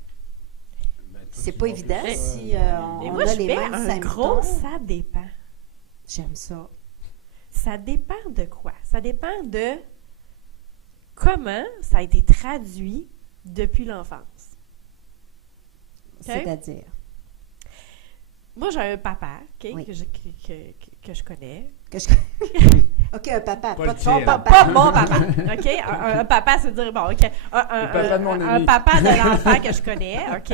C'est pas évident si on a les mêmes symptômes. Gros, ça dépend. J'aime ça. Ça dépend de quoi? Ça dépend de comment ça a été traduit depuis l'enfance. Okay? C'est-à-dire? Moi, j'ai un papa oui. que je connais. OK, un papa, pas ton papa. Pas mon papa. OK? Un papa, c'est dire, bon, OK. Un papa de l'enfant que je connais, OK?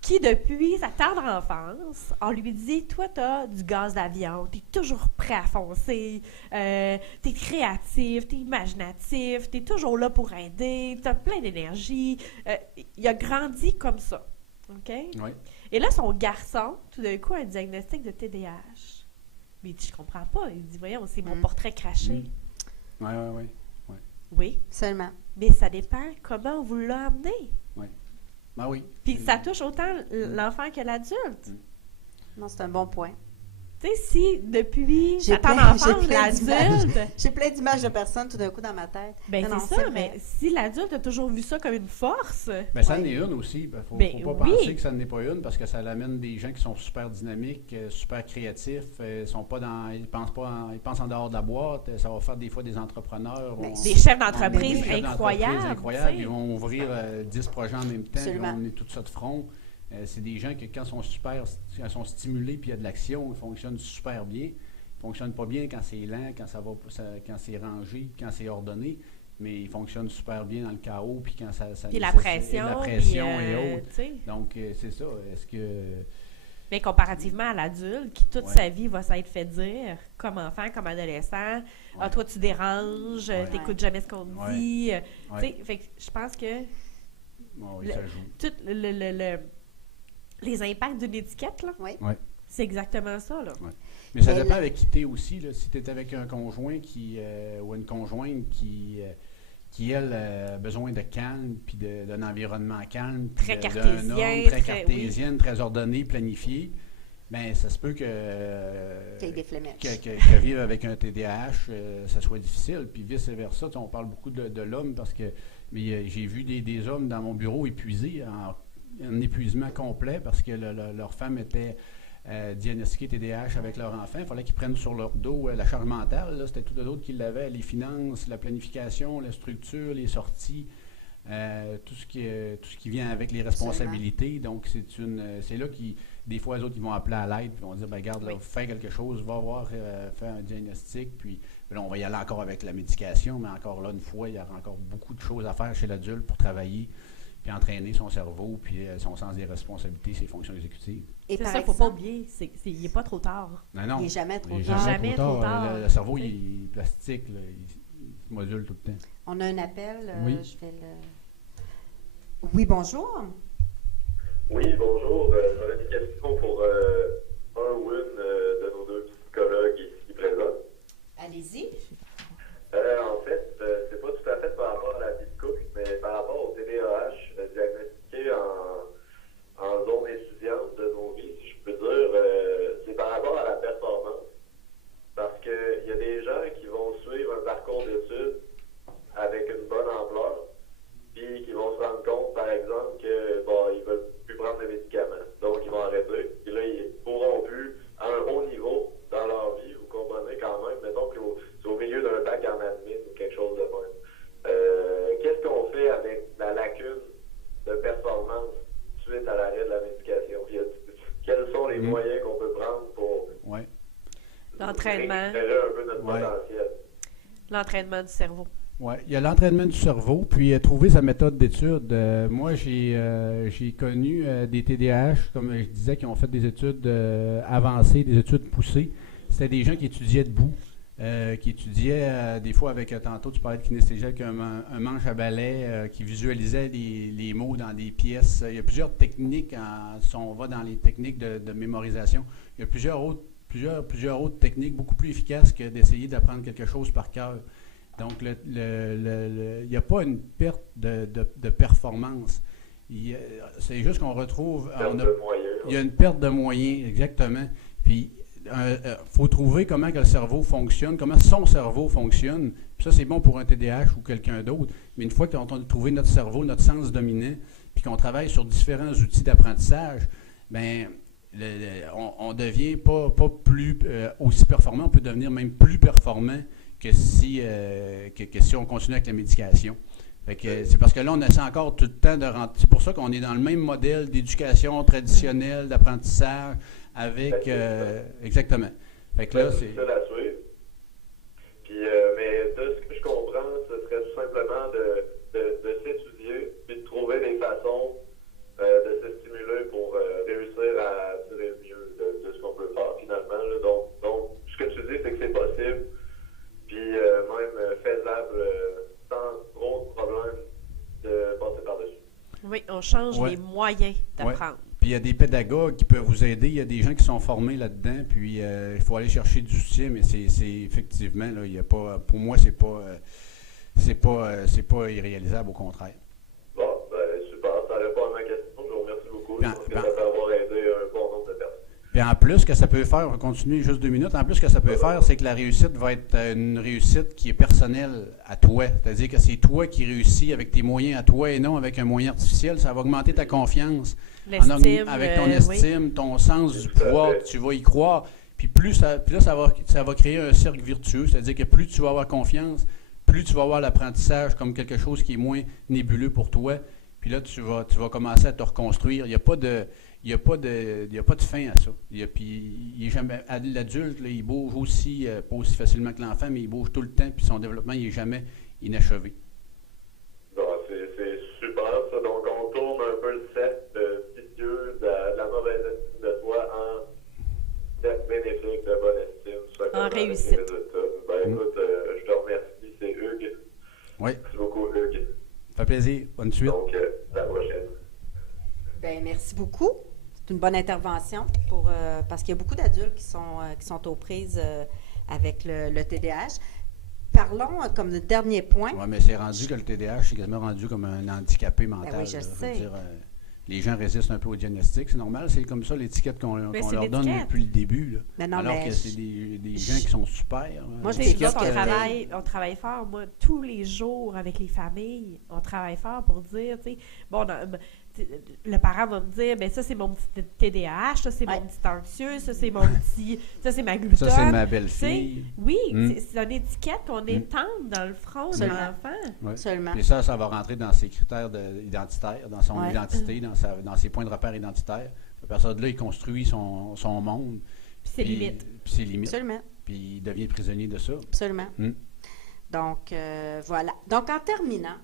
Qui, depuis sa tendre enfance, on lui dit, toi, tu as du gaz d'avion, tu es toujours prêt à foncer, tu es créatif, tu es imaginatif, tu es toujours là pour aider, tu as plein d'énergie. Il a grandi comme ça. OK? Oui. Et là, son garçon, tout d'un coup, a un diagnostic de TDAH. Mais il dit, je comprends pas. Il dit, voyons, c'est mon portrait craché. Oui. Oui. Seulement. Mais ça dépend comment vous l'a amené. Oui. Ben oui. Puis ça touche autant l'enfant que l'adulte. Non, c'est un bon point. Tu sais, si depuis ton enfance, l'adulte... J'ai plein d'images de personnes tout d'un coup dans ma tête. Bien, c'est ça, mais si l'adulte a toujours vu ça comme une force... Bien, ça en est une aussi. Il ne faut pas penser que ça n'en est pas une, parce que ça l'amène des gens qui sont super dynamiques, super créatifs, ils pensent en dehors de la boîte, ça va faire des fois des entrepreneurs. Des chefs d'entreprise incroyables. Ils vont ouvrir 10 projets en même temps, ils vont mener tout ça de front. C'est des gens qui, quand ils sont stimulés puis il y a de l'action, ils fonctionnent super bien. Ils ne fonctionnent pas bien quand c'est lent, quand c'est rangé, quand c'est ordonné, mais ils fonctionnent super bien dans le chaos puis quand ça puis la pression et autres. Donc, c'est ça. Est-ce que... Mais comparativement à l'adulte qui, toute sa vie, va s'être fait dire, comme enfant, comme adolescent, ah, toi, tu déranges, tu n'écoutes jamais ce qu'on te dit. Fait que je pense que ça joue. Tout les impacts d'une étiquette, là, c'est exactement ça. Là. Ouais. Mais ça dépend avec qui tu es aussi. Là. Si tu es avec un conjoint ou une conjointe qui elle, a besoin de calme, puis d'un environnement calme, très cartésien, très cartésienne, très ordonné, planifié, bien, ça se peut que vivre avec un TDAH, ça soit difficile. Puis vice-versa, on parle beaucoup de l'homme parce que j'ai vu des hommes dans mon bureau épuisés, un épuisement complet parce que leur femme était diagnostiquée TDAH avec leur enfant. Il fallait qu'ils prennent sur leur dos la charge mentale. Là, c'était tout d'autres qui l'avaient, les finances, la planification, la structure, les sorties, tout ce qui vient avec les responsabilités. Donc, c'est là des fois, les autres, ils vont appeler à l'aide, puis ils vont dire, regarde, là, fais quelque chose, va voir, fais un diagnostic, puis là, on va y aller encore avec la médication, mais encore là, une fois, il y aura encore beaucoup de choses à faire chez l'adulte pour travailler, puis entraîner son cerveau, puis son sens des responsabilités, ses fonctions exécutives. Et c'est ça, il ne faut pas oublier, il n'est pas trop tard. Non. Il n'est jamais trop tard. Jamais trop tard. Le cerveau, il est plastique, là, il module tout le temps. On a un appel. Oui. Je vais le... Oui, bonjour. Oui, bonjour. J'aurais des questions pour un ou une de nos deux psychologues ici présents. Allez-y. En fait, c'est pas tout à fait par rapport à la vie de couple, mais par rapport au TDAH diagnostiqué en zone étudiante de nos vies, si je peux dire, c'est par rapport à la performance. Parce qu'il y a des gens qui vont suivre un parcours d'études avec une bonne ampleur, puis qui vont se rendre compte, par exemple, que ils ne veulent plus prendre de médicaments. Donc, ils vont arrêter. Puis là, ils pourront plus, à un haut niveau dans leur vie, vous comprenez quand même, mettons que c'est au milieu d'un bac en admin ou quelque chose de même. Qu'est-ce qu'on fait avec la lacune de performance suite à l'arrêt de la médication? Quels sont les moyens qu'on peut prendre pour l'entraînement, récupérer un peu notre potentiel? L'entraînement du cerveau. Oui, il y a l'entraînement du cerveau, puis trouver sa méthode d'étude. Moi, j'ai connu des TDAH, comme je disais, qui ont fait des études avancées, des études poussées. C'était des gens qui étudiaient debout, qui étudiaient des fois avec, tantôt tu parlais de kinesthésie, avec un manche à balai, qui visualisait les mots dans des pièces. Il y a plusieurs techniques, si on va dans les techniques de mémorisation, il y a plusieurs autres techniques beaucoup plus efficaces que d'essayer d'apprendre quelque chose par cœur. Donc, il n'y a pas une perte de performance. C'est juste qu'on retrouve... Il y a une perte de moyens, exactement. Puis, il faut trouver comment que le cerveau fonctionne, comment son cerveau fonctionne. Puis ça, c'est bon pour un TDAH ou quelqu'un d'autre. Mais une fois qu'on a trouvé notre cerveau, notre sens dominant, puis qu'on travaille sur différents outils d'apprentissage, bien, on ne devient pas plus aussi performant. On peut devenir même plus performant que si on continue avec la médication. Fait que c'est parce que là, on essaie encore tout le temps de rentrer. C'est pour ça qu'on est dans le même modèle d'éducation traditionnelle, d'apprentissage, avec... exactement. Fait que là, c'est... à suivre. Puis, mais de ce que je comprends, ce serait tout simplement de s'étudier, puis de trouver des façons de se stimuler pour réussir à tirer le mieux de ce qu'on peut faire, finalement. Là. Donc, ce que tu dis, c'est que c'est possible, puis même faisable sans trop de problèmes de passer par-dessus. Oui, on change les moyens d'apprendre. Ouais. Puis il y a des pédagogues qui peuvent vous aider, il y a des gens qui sont formés là-dedans, puis il faut aller chercher du soutien, mais c'est effectivement, là, il y a pas, pour moi, c'est pas irréalisable, au contraire. Bon, super, ça répond à ma question, je vous remercie beaucoup, je pense que ça peut avoir aidé un bon nombre de personnes. Puis en plus, ce que ça peut faire, on va continuer juste 2 minutes, en plus, ce que ça peut faire, c'est que la réussite va être une réussite qui est personnelle à toi. C'est-à-dire que c'est toi qui réussis avec tes moyens à toi et non avec un moyen artificiel. Ça va augmenter ta confiance avec ton estime, ton sens du pouvoir, que tu vas y croire. Puis là, ça va créer un cercle vertueux. C'est-à-dire que plus tu vas avoir confiance, plus tu vas avoir l'apprentissage comme quelque chose qui est moins nébuleux pour toi. Puis là, tu vas commencer à te reconstruire. Il n'y a pas de fin à ça. L'adulte, là, il bouge aussi, pas aussi facilement que l'enfant, mais il bouge tout le temps, puis son développement, il n'est jamais inachevé. Bon, c'est super, ça. Donc, on tourne un peu le cercle vicieux de la mauvaise estime de soi en cercle bénéfique de bonne estime. Ça, en réussite. Écoute, je te remercie. C'est Hugues. Oui. Merci beaucoup, Hugues. Ça fait plaisir. Bonne suite. Donc, à la prochaine. Bien, merci beaucoup. C'est une bonne intervention parce qu'il y a beaucoup d'adultes qui sont aux prises avec le TDAH. Parlons comme le dernier point. Oui, mais c'est rendu que le TDAH, c'est quasiment rendu comme un handicapé mental. Ben oui, je sais. Dire, les gens résistent un peu au diagnostic, c'est normal, c'est comme ça l'étiquette qu'on leur donne depuis le début. Là. Alors que c'est des gens qui sont super. Moi, on travaille fort. Moi, tous les jours avec les familles, on travaille fort pour dire, tu sais, bon, le parent va me dire, ben ça c'est mon petit TDAH, ça c'est mon petit anxieux, ça c'est mon petit, ça c'est ma glutonne. Ça c'est ma belle-fille. Oui, c'est une étiquette qu'on étende dans le front de l'enfant. Oui. Seulement. Et ça va rentrer dans ses critères identitaires, dans son identité, dans ses points de repère identitaires. partir de là, il construit son monde. Puis ses limites. Puis ses limites. Absolument. Puis il devient prisonnier de ça. Absolument. Donc, voilà. Donc, en terminant,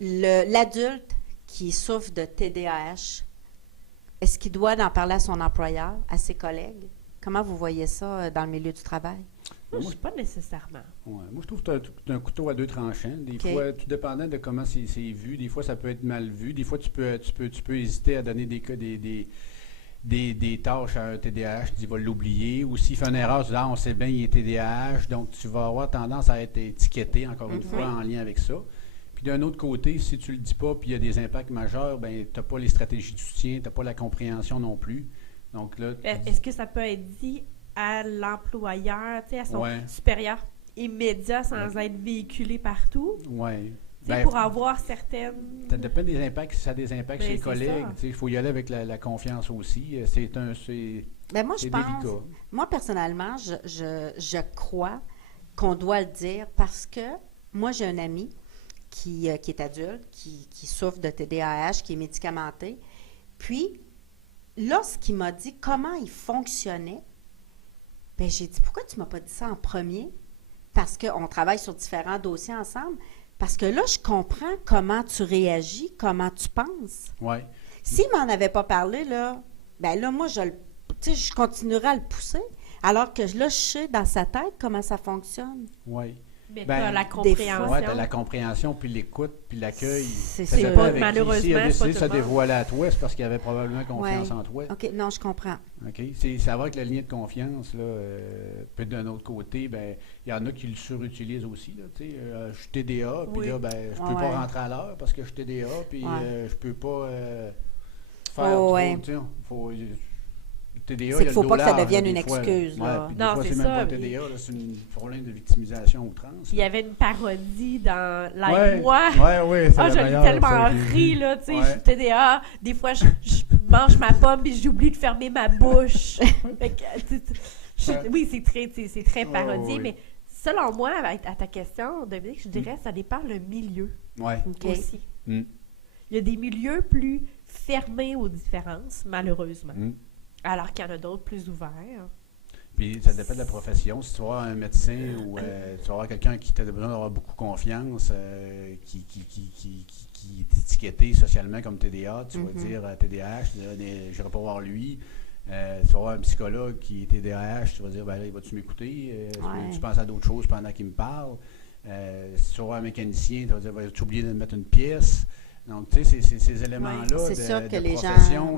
l'adulte qui souffre de TDAH, est-ce qu'il doit en parler à son employeur, à ses collègues? Comment vous voyez ça dans le milieu du travail? Moi, pas nécessairement. Ouais. Moi, je trouve que tu as un couteau à deux tranchants. Des fois, tout dépendant de comment c'est vu, des fois, ça peut être mal vu. Des fois, tu peux hésiter à donner des tâches à un TDAH, tu dis, il va l'oublier. Ou s'il fait une erreur, tu dis, on sait bien, il est TDAH. Donc, tu vas avoir tendance à être étiqueté, encore une fois, en lien avec ça. Puis d'un autre côté, si tu ne le dis pas, puis il y a des impacts majeurs, ben tu n'as pas les stratégies de soutien, tu n'as pas la compréhension non plus. Donc là, est-ce que ça peut être dit à l'employeur, à son supérieur immédiat sans être véhiculé partout? Oui. Pour avoir certaines... Ça dépend des impacts, si ça a des impacts chez les collègues. Il faut y aller avec la confiance aussi. Moi, je pense, délicat. Moi, personnellement, je crois qu'on doit le dire parce que moi, j'ai un ami qui est adulte, qui souffre de TDAH, qui est médicamenté. Puis, lorsqu'il m'a dit comment il fonctionnait, j'ai dit, pourquoi tu ne m'as pas dit ça en premier? Parce qu'on travaille sur différents dossiers ensemble. Parce que là, je comprends comment tu réagis, comment tu penses. Oui. S'il ne m'en avait pas parlé, là, moi, je continuerais à le pousser. Alors que là, je sais dans sa tête comment ça fonctionne. Oui. Mais tu as la compréhension. Oui, tu as la compréhension, puis l'écoute, puis l'accueil. C'est pas, malheureusement, s'il a décidé de se dévoiler dévoiler à toi, c'est parce qu'il avait probablement confiance en toi. OK, non, je comprends. OK. Ça va avec le lien de confiance, là. Puis d'un autre côté, il y en a qui le surutilisent aussi, là. Je suis TDA, puis là, je peux pas rentrer à l'heure parce que je suis TDA, puis je peux pas faire trop, TDA, c'est qu'il ne faut pas que ça devienne une excuse. Là. Non, c'est même pas TDA, c'est un problème de victimisation outrance. Il y avait une parodie dans Like Moi. Oui, je l'ai tellement ri, là, tu sais, je suis TDA. Des fois, je mange ma pomme et j'oublie de fermer ma bouche. Oui, c'est très parodié, mais selon moi, à ta question, Dominique, je dirais que ça dépend le milieu aussi. Il y a des milieux plus fermés aux différences, malheureusement. Alors qu'il y en a d'autres plus ouverts. Puis ça dépend de la profession. Si tu vas avoir un médecin ou tu vas avoir quelqu'un qui t'a besoin d'avoir beaucoup confiance, qui est étiqueté socialement comme TDA, tu vas dire TDAH, je n'irai pas voir lui. Tu vas avoir un psychologue qui est TDAH, tu vas dire, vas-tu m'écouter? Tu penses à d'autres choses pendant qu'il me parle? Si tu vas avoir un mécanicien, tu vas dire, vas-tu oublier de mettre une pièce? Donc, tu sais, ces éléments-là de profession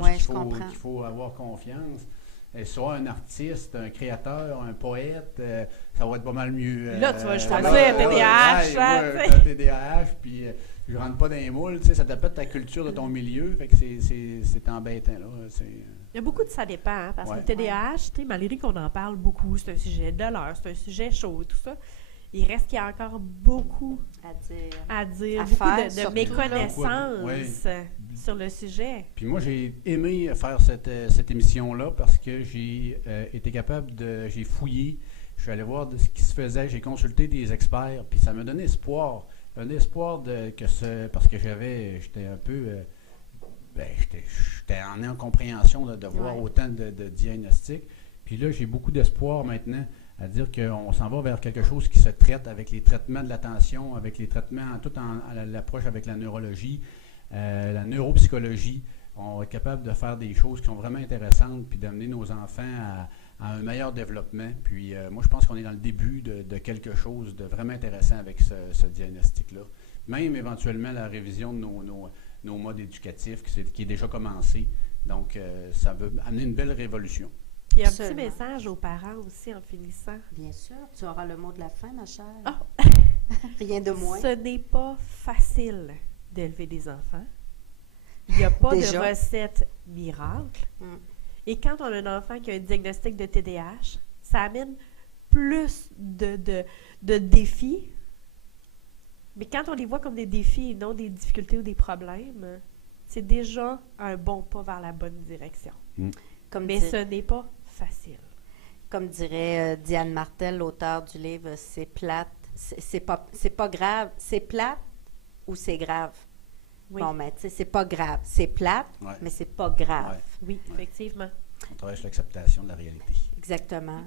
qu'il faut avoir confiance. Soit un artiste, un créateur, un poète, ça va être pas mal mieux. Là, tu vas choisir TDAH. TDAH, puis je rentre pas dans les moules. Ça dépend de ta culture, de ton milieu. Fait que c'est embêtant. Là. Il y a beaucoup de ça dépend. Hein, parce que le TDAH, malgré qu'on en parle beaucoup, c'est un sujet de l'heure, c'est un sujet chaud, tout ça. Il reste qu'il y a encore beaucoup à dire beaucoup faire, de méconnaissances sur le sujet. Puis moi, j'ai aimé faire cette émission-là parce que j'ai été capable j'ai fouillé, je suis allé voir ce qui se faisait, j'ai consulté des experts, puis ça m'a donné espoir. Parce que j'étais un peu... j'étais en incompréhension de voir autant de diagnostics. Puis là, j'ai beaucoup d'espoir maintenant à dire qu'on s'en va vers quelque chose qui se traite avec les traitements de l'attention, avec les traitements, à l'approche avec la neurologie, la neuropsychologie. On va être capable de faire des choses qui sont vraiment intéressantes puis d'amener nos enfants à un meilleur développement. Puis moi, je pense qu'on est dans le début de quelque chose de vraiment intéressant avec ce diagnostic-là. Même éventuellement la révision de nos modes éducatifs qui est déjà commencé. Donc, ça veut amener une belle révolution. Puis un petit message aux parents aussi en finissant. Bien sûr, tu auras le mot de la fin, ma chère. Oh. Rien de moins. Ce n'est pas facile d'élever des enfants. Il n'y a pas de recette miracle. Et quand on a un enfant qui a un diagnostic de TDAH, ça amène plus de défis. Mais quand on les voit comme des défis et non des difficultés ou des problèmes, c'est déjà un bon pas vers la bonne direction. Mais ce n'est pas facile. Comme dirait Diane Martel, l'auteure du livre « C'est plate », c'est pas grave. C'est plate ou c'est grave? Oui. Bon, mais tu sais, c'est pas grave. C'est plate, mais c'est pas grave. Oui, effectivement. On travaille sur l'acceptation de la réalité. Exactement.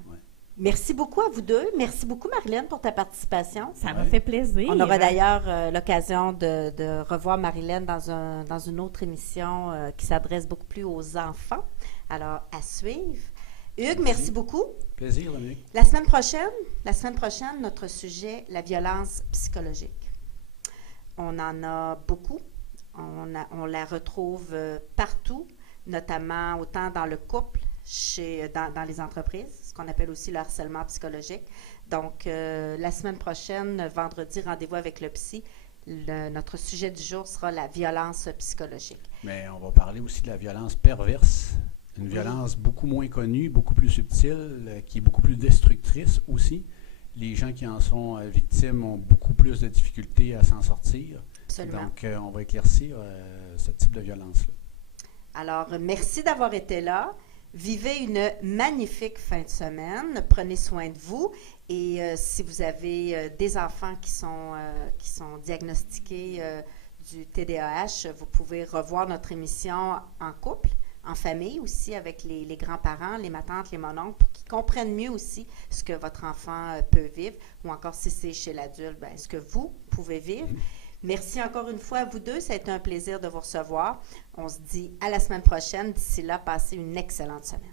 Merci beaucoup à vous deux. Merci beaucoup, Marilyn, pour ta participation. Ça m'a fait plaisir. On aura d'ailleurs l'occasion de revoir Marilyn dans une autre émission qui s'adresse beaucoup plus aux enfants. Alors, à suivre. Hugues, merci beaucoup. Plaisir, Hugues. La semaine prochaine, notre sujet, la violence psychologique. On en a beaucoup. On la retrouve partout, notamment autant dans le couple, dans les entreprises, ce qu'on appelle aussi le harcèlement psychologique. Donc, la semaine prochaine, vendredi, rendez-vous avec le psy. Notre sujet du jour sera la violence psychologique. Mais on va parler aussi de la violence perverse, une violence beaucoup moins connue, beaucoup plus subtile, qui est beaucoup plus destructrice aussi. Les gens qui en sont victimes ont beaucoup plus de difficultés à s'en sortir. Absolument. Donc, on va éclaircir ce type de violence-là. Alors, merci d'avoir été là. Vivez une magnifique fin de semaine. Prenez soin de vous. Et si vous avez des enfants qui sont diagnostiqués du TDAH, vous pouvez revoir notre émission en couple, en famille aussi, avec les grands-parents, les matantes, les mononcles, pour qu'ils comprennent mieux aussi ce que votre enfant peut vivre, ou encore si c'est chez l'adulte, bien, ce que vous pouvez vivre. Merci encore une fois à vous deux. Ça a été un plaisir de vous recevoir. On se dit à la semaine prochaine. D'ici là, passez une excellente semaine.